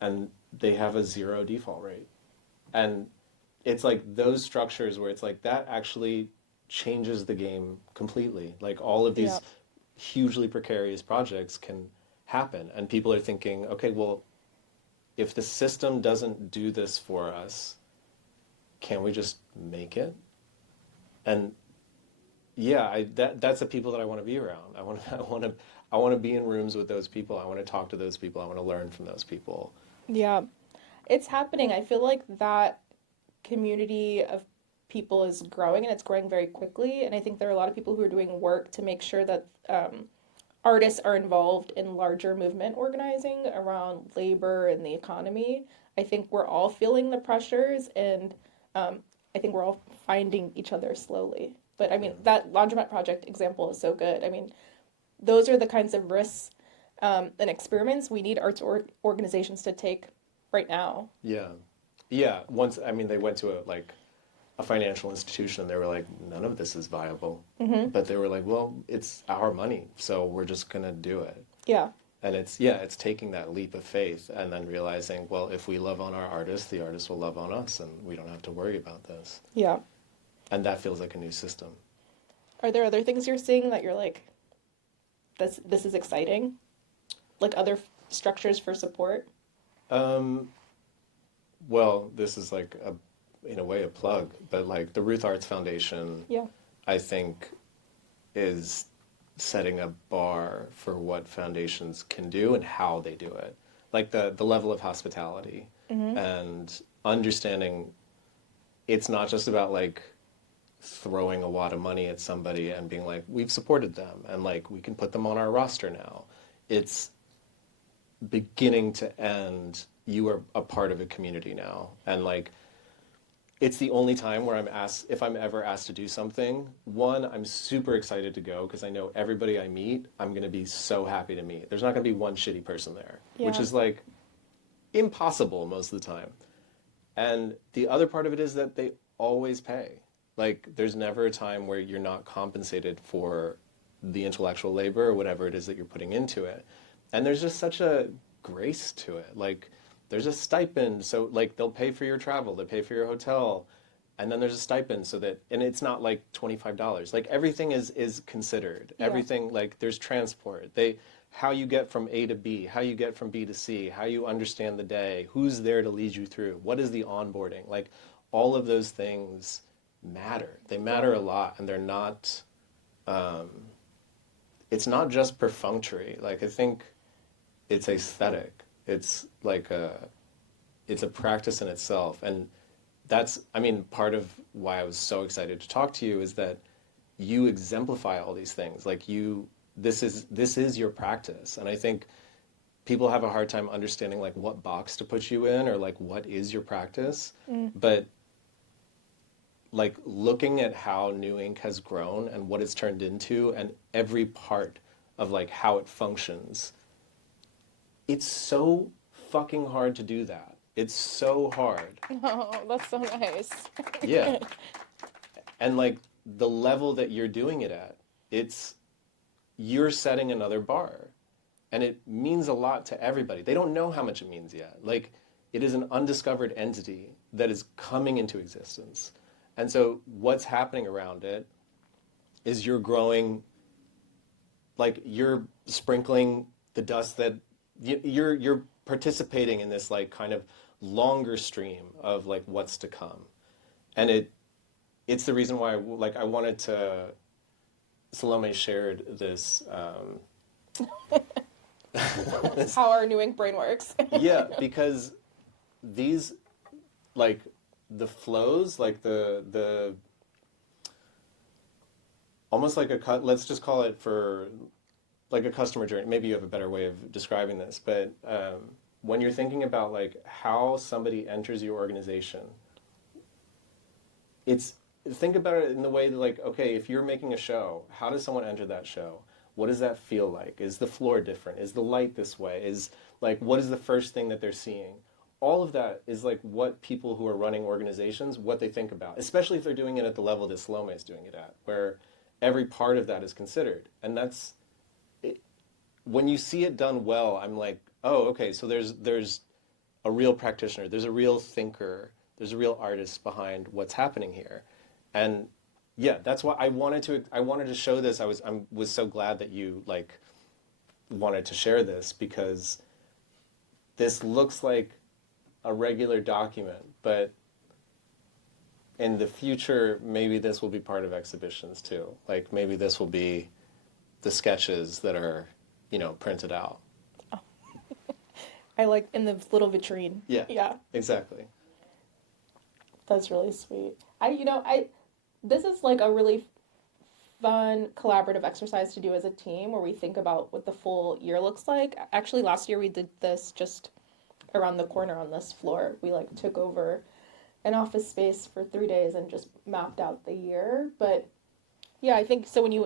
And they have a 0 default rate. And it's like those structures where it's like that actually changes the game completely. Like all of these hugely precarious projects can happen. And people are thinking, okay, well, if the system doesn't do this for us, can we just make it? And yeah, that's the people that I want to be around. I want to be in rooms with those people. I want to talk to those people. I want to learn from those people. Yeah, it's happening. I feel like that community of people is growing and it's growing very quickly. And I think there are a lot of people who are doing work to make sure that artists are involved in larger movement organizing around labor and the economy. I think we're all feeling the pressures, and I think we're all finding each other slowly. But I mean, that laundromat project example is so good. I mean, those are the kinds of risks and experiments we need arts organizations to take right now. Yeah. Yeah. Once, I mean, they went to a financial institution and they were like, none of this is viable. Mm-hmm. But they were like, well, it's our money, so we're just going to do it. Yeah. And it's taking that leap of faith and then realizing, well, if we love on our artists, the artists will love on us, and we don't have to worry about this. Yeah. And that feels like a new system. Are there other things you're seeing that you're like, this is exciting? Like other structures for support? Well, this is like in a way a plug, but like the Ruth Arts Foundation, I think is setting a bar for what foundations can do and how they do it. Like the level of hospitality and understanding it's not just about like throwing a lot of money at somebody and being like, we've supported them and like we can put them on our roster now. It's beginning to end, you are a part of a community now. And like, it's the only time where if I'm ever asked to do something, one, I'm super excited to go because I know everybody I meet, I'm going to be so happy to meet. There's not going to be one shitty person there, which is like impossible most of the time. And the other part of it is that they always pay. Like, there's never a time where you're not compensated for the intellectual labor or whatever it is that you're putting into it. And there's just such a grace to it. Like, there's a stipend, so like they'll pay for your travel, they pay for your hotel, and then there's a stipend so that, and it's not like $25. Like everything is considered. Yeah. Everything, like there's transport. How you get from A to B, how you get from B to C, how you understand the day, who's there to lead you through, what is the onboarding, like all of those things matter. They matter a lot, and they're not, it's not just perfunctory. Like I think it's aesthetic. It's like it's a practice in itself. And that's, I mean, part of why I was so excited to talk to you is that you exemplify all these things. Like this is your practice. And I think people have a hard time understanding like what box to put you in or like what is your practice. But like looking at how New Ink has grown and what it's turned into and every part of like how it functions, it's so fucking hard to do that. It's so hard. Oh, that's so nice. Yeah. And like the level that you're doing it at, you're setting another bar. And it means a lot to everybody. They don't know how much it means yet. Like it is an undiscovered entity that is coming into existence. And so what's happening around it is you're growing, like you're sprinkling the dust that you're participating in this like kind of longer stream of like what's to come. And it's the reason why I wanted to, Salome shared this how our New Ink brain works. Yeah, because these like the flows, like the almost like let's just call it for like a customer journey. Maybe you have a better way of describing this, but when you're thinking about like how somebody enters your organization, it's think about it in the way that like, okay, if you're making a show, how does someone enter that show? What does that feel like? Is the floor different? Is the light this way? Is like, what is the first thing that they're seeing? All of that is like what people who are running organizations, what they think about, especially if they're doing it at the level that Salome is doing it at, where every part of that is considered. And that's, when you see it done well, I'm like, oh, okay, so there's a real practitioner, there's a real thinker, there's a real artist behind what's happening here. And yeah, that's why I wanted to show this. I was so glad that you like wanted to share this, because this looks like a regular document, but in the future, maybe this will be part of exhibitions too. Like maybe this will be the sketches that are, printed out. I like in the little vitrine. Yeah. Yeah. Exactly. That's really sweet. This is like a really fun collaborative exercise to do as a team where we think about what the full year looks like. Actually, last year we did this just around the corner on this floor. We like took over an office space for 3 days and just mapped out the year. But yeah, I think so when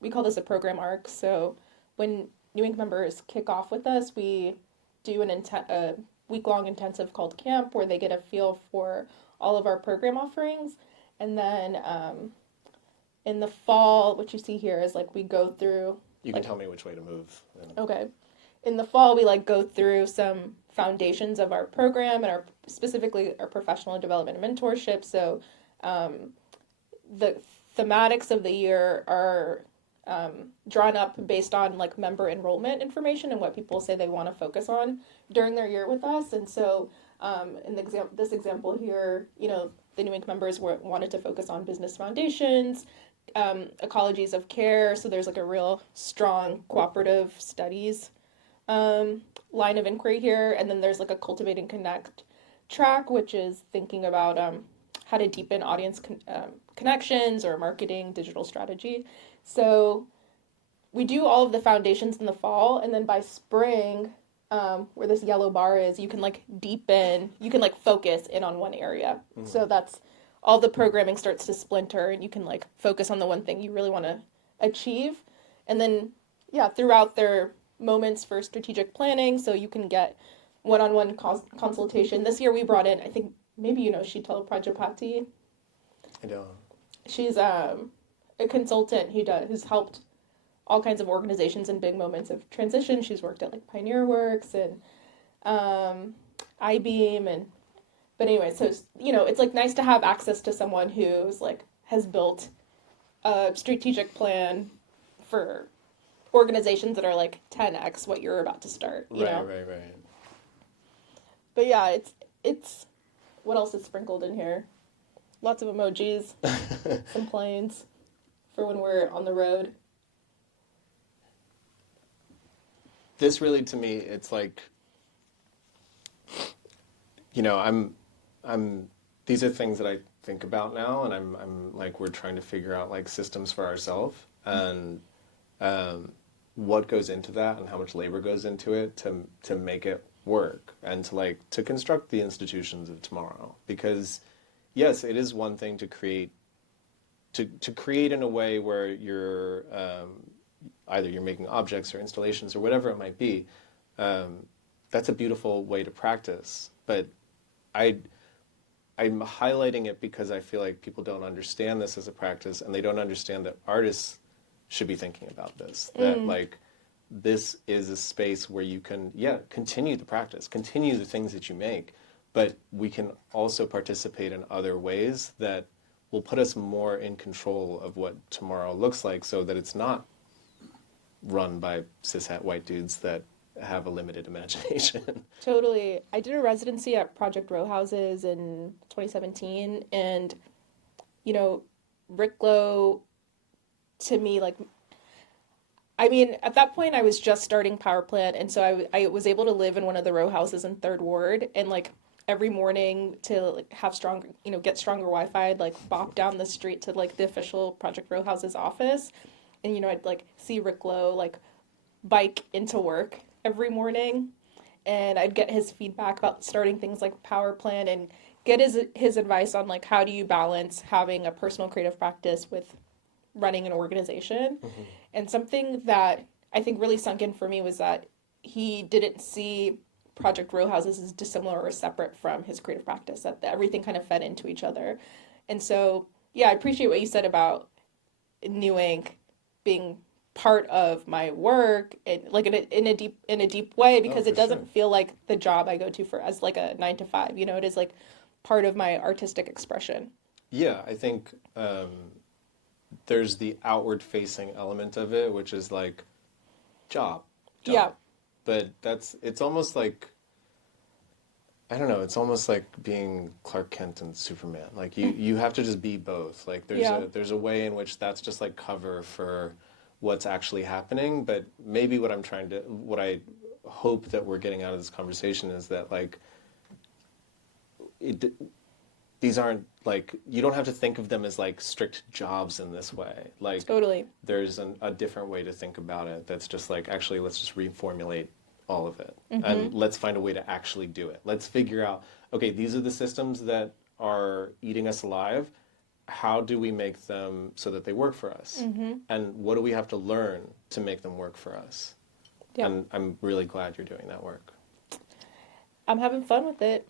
we call this a program arc. So when New Ink members kick off with us, we do a week-long intensive called camp where they get a feel for all of our program offerings. And then in the fall, what you see here is like we go through. You can tell me which way to move. Okay. In the fall, we like go through some foundations of our program and specifically our professional development and mentorship. So the thematics of the year are drawn up based on like member enrollment information and what people say they want to focus on during their year with us. And so in this example here, the New Ink members wanted to focus on business foundations, ecologies of care. So there's like a real strong cooperative studies line of inquiry here. And then there's like a cultivate and connect track, which is thinking about how to deepen audience connections or marketing digital strategy. So we do all of the foundations in the fall, and then by spring, where this yellow bar is, you can like focus in on one area. Mm-hmm. So that's all the programming starts to splinter, and you can like focus on the one thing you really want to achieve. And then, yeah, throughout their moments for strategic planning, so you can get one-on-one consultation. This year we brought in, I think maybe Sheetal Prajapati. I don't. She's a consultant who's helped all kinds of organizations in big moments of transition. She's worked at like Pioneer Works and iBeam but anyway, so it's like nice to have access to someone who's like has built a strategic plan for organizations that are like 10x what you're about to start. Right. But yeah, it's what else is sprinkled in here? Lots of emojis, some planes for when we're on the road. This really, to me, it's like, these are things that I think about now, and I'm like, we're trying to figure out like systems for ourselves and what goes into that and how much labor goes into it to make it work and to construct the institutions of tomorrow. Because yes, it is one thing to create in a way where you're either you're making objects or installations or whatever it might be. That's a beautiful way to practice. But I'm highlighting it because I feel like people don't understand this as a practice, and they don't understand that artists should be thinking about this. That like this is a space where you can, continue the practice, continue the things that you make, but we can also participate in other ways that will put us more in control of what tomorrow looks like, so that it's not run by cishet white dudes that have a limited imagination. Totally. I did a residency at Project Row Houses in 2017, and Rick Lowe, to me, like, I mean, at that point I was just starting Powrplant, and so I was able to live in one of the row houses in Third Ward, and like every morning to like have strong, get stronger Wi-Fi. I'd like bop down the street to like the official Project Row House's office, and I'd like see Rick Lowe like bike into work every morning, and I'd get his feedback about starting things like Powrplant and get his advice on like how do you balance having a personal creative practice with running an organization. Mm-hmm. And something that I think really sunk in for me was that he didn't see Project Row Houses as dissimilar or separate from his creative practice, that everything kind of fed into each other. And so, yeah, I appreciate what you said about New Ink being part of my work, and like in a deep way, because for it doesn't sure. feel like the job I go to for as like a 9 to 5. It is like part of my artistic expression. Yeah, I think there's the outward facing element of it, which is like job. Yeah. But it's almost like, I don't know, it's almost like being Clark Kent and Superman. Like you have to just be both. Like there's a way in which that's just like cover for what's actually happening. But maybe what I hope that we're getting out of this conversation is that like these aren't like, you don't have to think of them as like strict jobs in this way. Like Totally. there's a different way to think about it that's just like, actually, let's just reformulate all of it. And let's find a way to actually do it. Let's figure out, okay, these are the systems that are eating us alive. How do we make them so that they work for us? And what do we have to learn to make them work for us? Yeah. And I'm really glad you're doing that work. I'm having fun with it.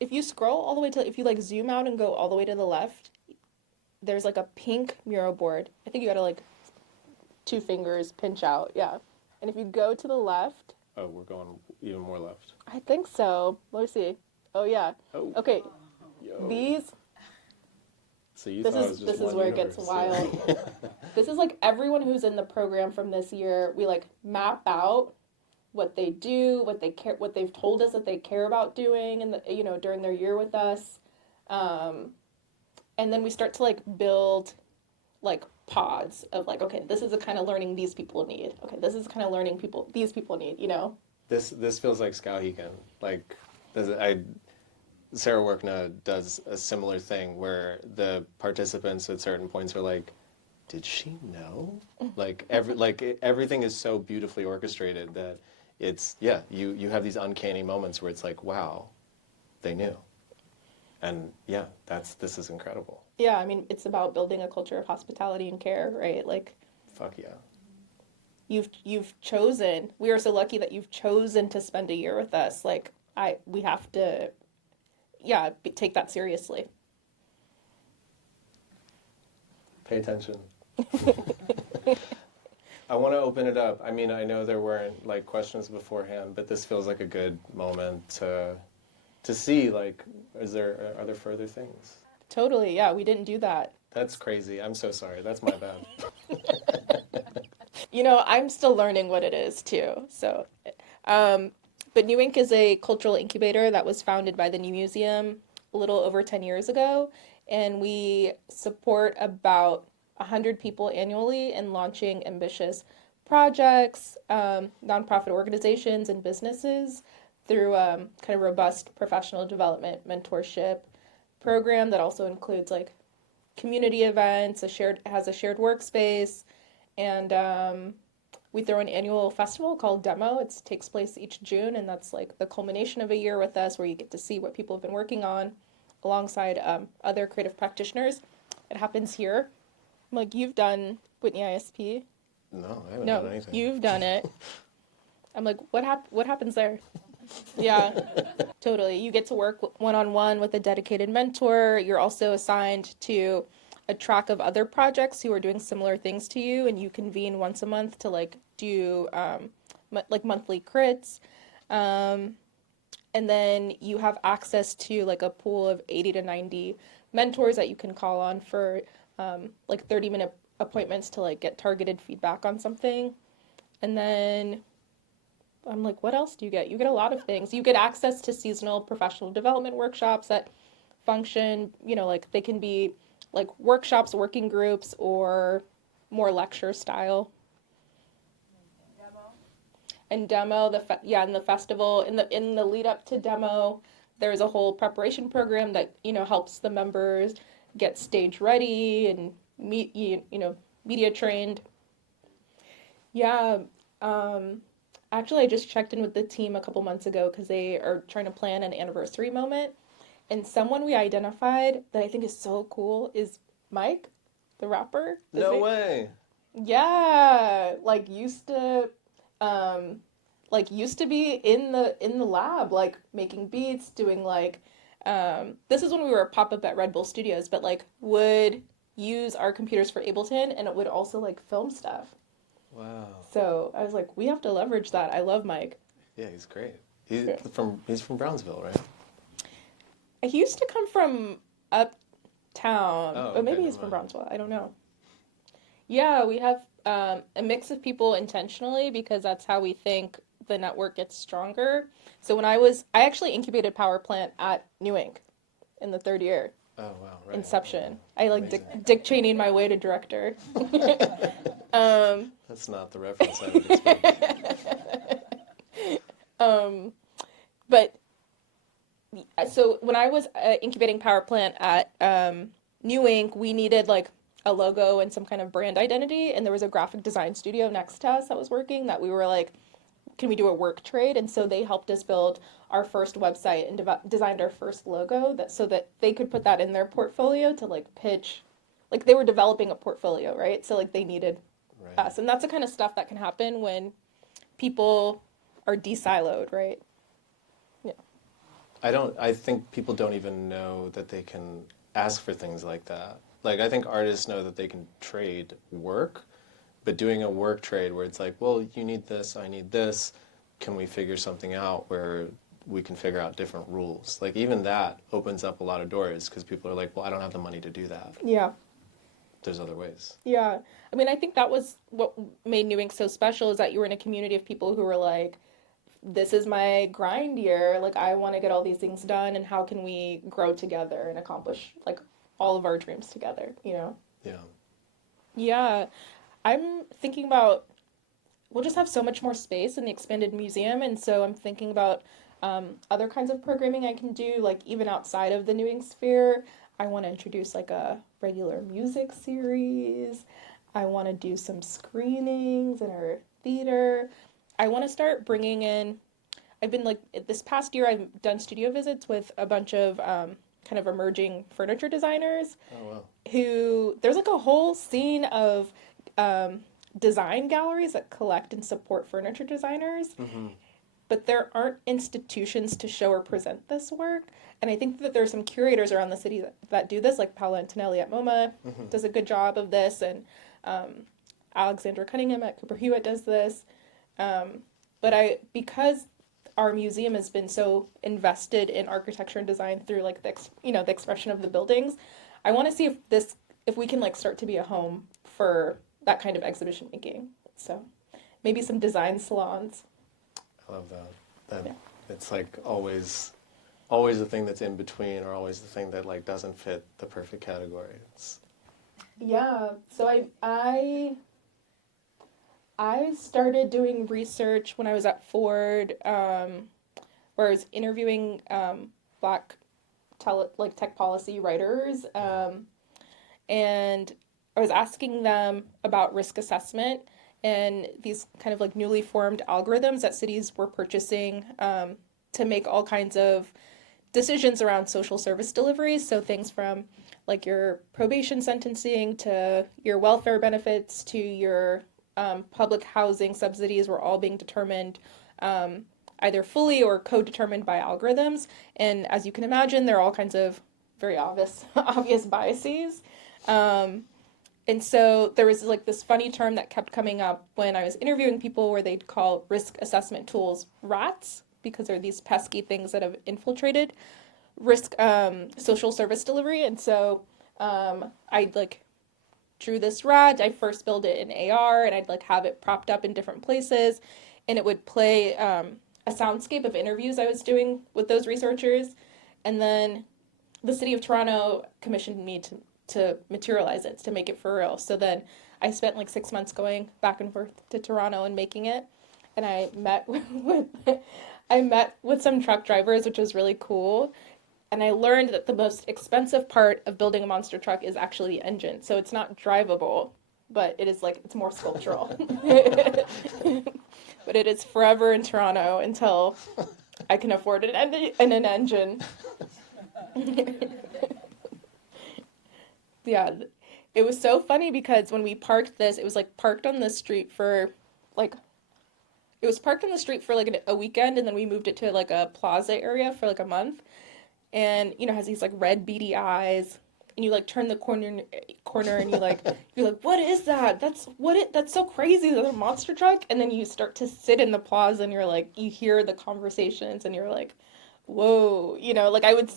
If you scroll all the way if you like zoom out and go all the way to the left, there's like a pink mural board. I think you gotta like 2 fingers pinch out, yeah. And if you go to the left, Oh, we're going even more left. I think so. Let me see. Oh yeah. Oh. Okay. Yo. These. So you This thought it is was just this is one where it gets universe. wild. This is like everyone who's in the program from this year. We like map out what they do, what they care, what they've told us that they care about doing, and during their year with us, and then we start to like build like pods of like, okay, this is the kind of learning these people need. Okay, this is the kind of learning these people need. This feels like Skowhegan. Like Sarah Workna does a similar thing where the participants at certain points are like, did she know? Like everything is so beautifully orchestrated that it's, yeah, you have these uncanny moments where it's like, wow, they knew. And yeah, this is incredible. Yeah, I mean, it's about building a culture of hospitality and care, right? Like, fuck yeah. You've chosen. We are so lucky that you've chosen to spend a year with us. Like, we have to, yeah, take that seriously. Pay attention. I want to open it up. I mean, I know there weren't like questions beforehand, but this feels like a good moment to see like, are there further things? Totally, yeah, we didn't do that. That's crazy. I'm so sorry. That's my bad. I'm still learning what it is too. So, but New Ink is a cultural incubator that was founded by the New Museum a little over 10 years ago, and we support about 100 people annually in launching ambitious projects, nonprofit organizations, and businesses through kind of robust professional development mentorship program that also includes like community events, has a shared workspace, and we throw an annual festival called Demo. It takes place each June, and that's like the culmination of a year with us where you get to see what people have been working on alongside other creative practitioners. It happens here. Like, you've done Whitney ISP. No, I haven't done anything. You've done it. I'm like, what happens there? Yeah, totally. You get to work one-on-one with a dedicated mentor. You're also assigned to a track of other projects who are doing similar things to you, and you convene once a month to like do like monthly crits. And then you have access to like a pool of 80 to 90 mentors that you can call on for like 30-minute appointments to like get targeted feedback on something. And then I'm like, what else do you get? You get a lot of things. You get access to seasonal professional development workshops that function, like they can be like workshops, working groups, or more lecture style. And demo, in the festival, in the lead up to Demo, there's a whole preparation program that, helps the members get stage ready and media trained. Yeah. Actually, I just checked in with the team a couple months ago because they are trying to plan an anniversary moment. And someone we identified that I think is so cool is Mike, the rapper. No way. Yeah, used to be in the lab, like making beats, doing this is when we were a pop-up at Red Bull Studios, but would use our computers for Ableton, and it would also film stuff. Wow. So I was like, we have to leverage that. I love Mike. Yeah, he's great. He's Yeah. from Brownsville, right? He used to come from uptown, Oh, but maybe okay, he's never from mind. Brownsville. I don't know. Yeah, we have a mix of people intentionally because that's how we think the network gets stronger. So I actually incubated Powrplant at New Inc. in the third year, Oh, wow, right. Inception. I Amazing. Dick Cheney'd my way to director. um, That's not the reference I would expect. but so when I was incubating Powrplant at New Inc., we needed a logo and some kind of brand identity, and there was a graphic design studio next to us that was working that we were like, can we do a work trade? And so they helped us build our first website and designed our first logo so that they could put that in their portfolio to pitch. They were developing a portfolio, right? So they needed Right. us. And that's the kind of stuff that can happen when people are de-siloed, right? Yeah. I think people don't even know that they can ask for things like that. I think artists know that they can trade work, but doing a work trade where it's like, well, you need this, I need this, can we figure something out where we can figure out different rules? Even that opens up a lot of doors because people are like, well, I don't have the money to do that. Yeah. There's other ways. Yeah. I mean, I think that was what made New Inc. so special is that you were in a community of people who were like, this is my grind year. I want to get all these things done, and how can we grow together and accomplish all of our dreams together, Yeah. Yeah. I'm thinking about, we'll just have so much more space in the expanded museum, and so I'm thinking about other kinds of programming I can do, even outside of the New Inc. sphere. I want to introduce a regular music series. I want to do some screenings in our theater. I want to start bringing in, I've been this past year, I've done studio visits with a bunch of kind of emerging furniture designers Oh, wow. who, there's a whole scene of design galleries that collect and support furniture designers. Mm-hmm. But there aren't institutions to show or present this work. And I think that there's some curators around the city that do this, like Paola Antonelli at MoMA does a good job of this, and Alexandra Cunningham at Cooper Hewitt does this. Because our museum has been so invested in architecture and design through the expression of the buildings, I want to see if we can start to be a home for that kind of exhibition making. So maybe some design salons. I love that. Yeah. It's always the thing that's in between, or always the thing that doesn't fit the perfect category. Yeah. So I started doing research when I was at Ford, where I was interviewing Black tech policy writers, and I was asking them about risk assessment and these kind of newly formed algorithms that cities were purchasing to make all kinds of decisions around social service delivery. So things from your probation sentencing to your welfare benefits to your public housing subsidies were all being determined either fully or co-determined by algorithms. And as you can imagine, there are all kinds of very obvious biases. And so there was this funny term that kept coming up when I was interviewing people where they'd call risk assessment tools rats, because they're these pesky things that have infiltrated risk social service delivery. And so I drew this rat. I first built it in AR, and I'd have it propped up in different places, and it would play a soundscape of interviews I was doing with those researchers. And then the city of Toronto commissioned me to materialize it, to make it for real. So then I spent 6 months going back and forth to Toronto and making it. and I met with some truck drivers, which was really cool. And I learned that the most expensive part of building a monster truck is actually the engine. So it's not drivable, but it is like it's more sculptural. But it is forever in Toronto until I can afford an engine. Yeah, it was so funny because when we parked this, it was like parked on the street for like it was parked on the street for like a weekend, and then we moved it to like a plaza area for like a month. And you know, has these like red beady eyes, and you like turn the corner and you're like, what is that? That's so crazy, the monster truck. And then you start to sit in the plaza and you're like, you hear the conversations and you're like, whoa, you know, like I would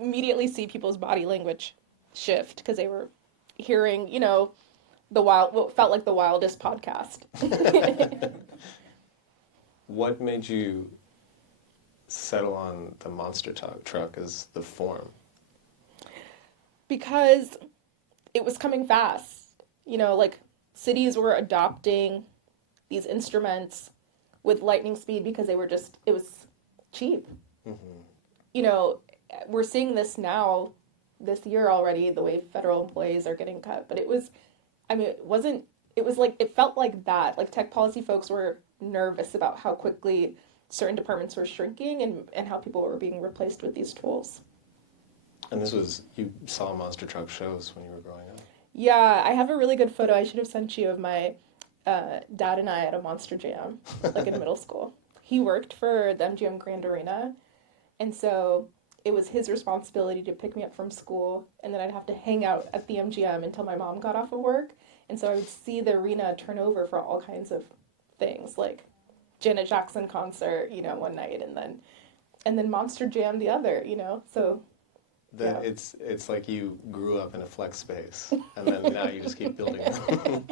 immediately see people's body language shift because they were hearing, you know, what felt like the wildest podcast. What made you settle on the monster truck as the form? Because it was coming fast. You know, like cities were adopting these instruments with lightning speed because it was cheap. Mm-hmm. You know, we're seeing this now, this year already, the way federal employees are getting cut. But it was like, it felt like that. Like tech policy folks were nervous about how quickly certain departments were shrinking and how people were being replaced with these tools. And you saw monster truck shows when you were growing up? Yeah, I have a really good photo I should have sent you of my dad and I at a Monster Jam, like in middle school. He worked for the MGM Grand Arena, and so it was his responsibility to pick me up from school, and then I'd have to hang out at the MGM until my mom got off of work, and so I would see the arena turn over for all kinds of things, like Janet Jackson concert, you know, one night, and then Monster Jam the other, you know, so... Yeah. It's like you grew up in a flex space, and then now you just keep building them.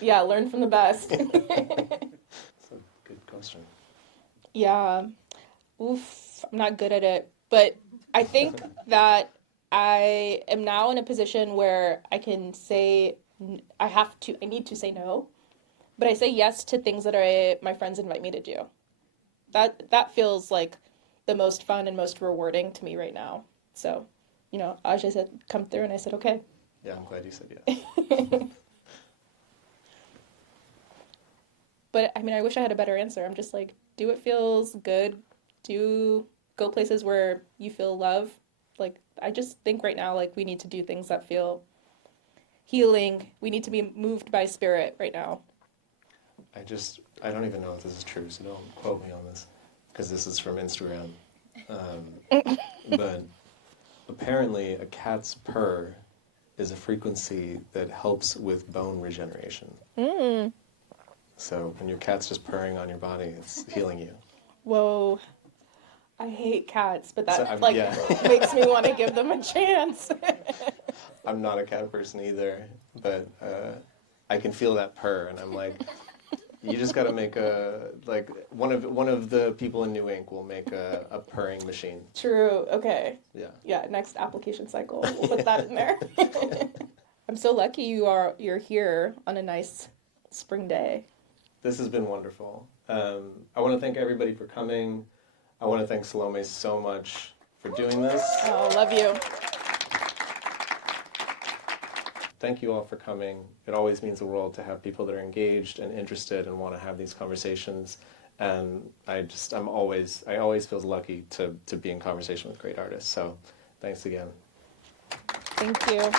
Yeah, learn from the best. That's a good question. Yeah, oof, I'm not good at it, but I think that I am now in a position where I can say I need to say no, but I say yes to things that my friends invite me to do. That feels like the most fun and most rewarding to me right now. So, you know, Ajay said, come through, and I said, okay. Yeah, I'm glad you said yes. But, I mean, I wish I had a better answer. I'm just like, do what feels good. Go places where you feel love. Like, I just think right now, like, we need to do things that feel healing. We need to be moved by spirit right now. I don't even know if this is true, so don't quote me on this, because this is from Instagram. But... apparently, a cat's purr is a frequency that helps with bone regeneration. Mm. So when your cat's just purring on your body, it's healing you. Whoa. I hate cats, but that makes me want to give them a chance. I'm not a cat person either, but I can feel that purr, and I'm like... You just got to make one of the people in New Ink will make a purring machine. True. Okay. Yeah. Yeah. Next application cycle, we'll put that in there. I'm so lucky you're here on a nice spring day. This has been wonderful. I want to thank everybody for coming. I want to thank Salome so much for doing this. Oh, love you. Thank you all for coming. It always means the world to have people that are engaged and interested and want to have these conversations. And I always feel lucky to be in conversation with great artists. So thanks again. Thank you.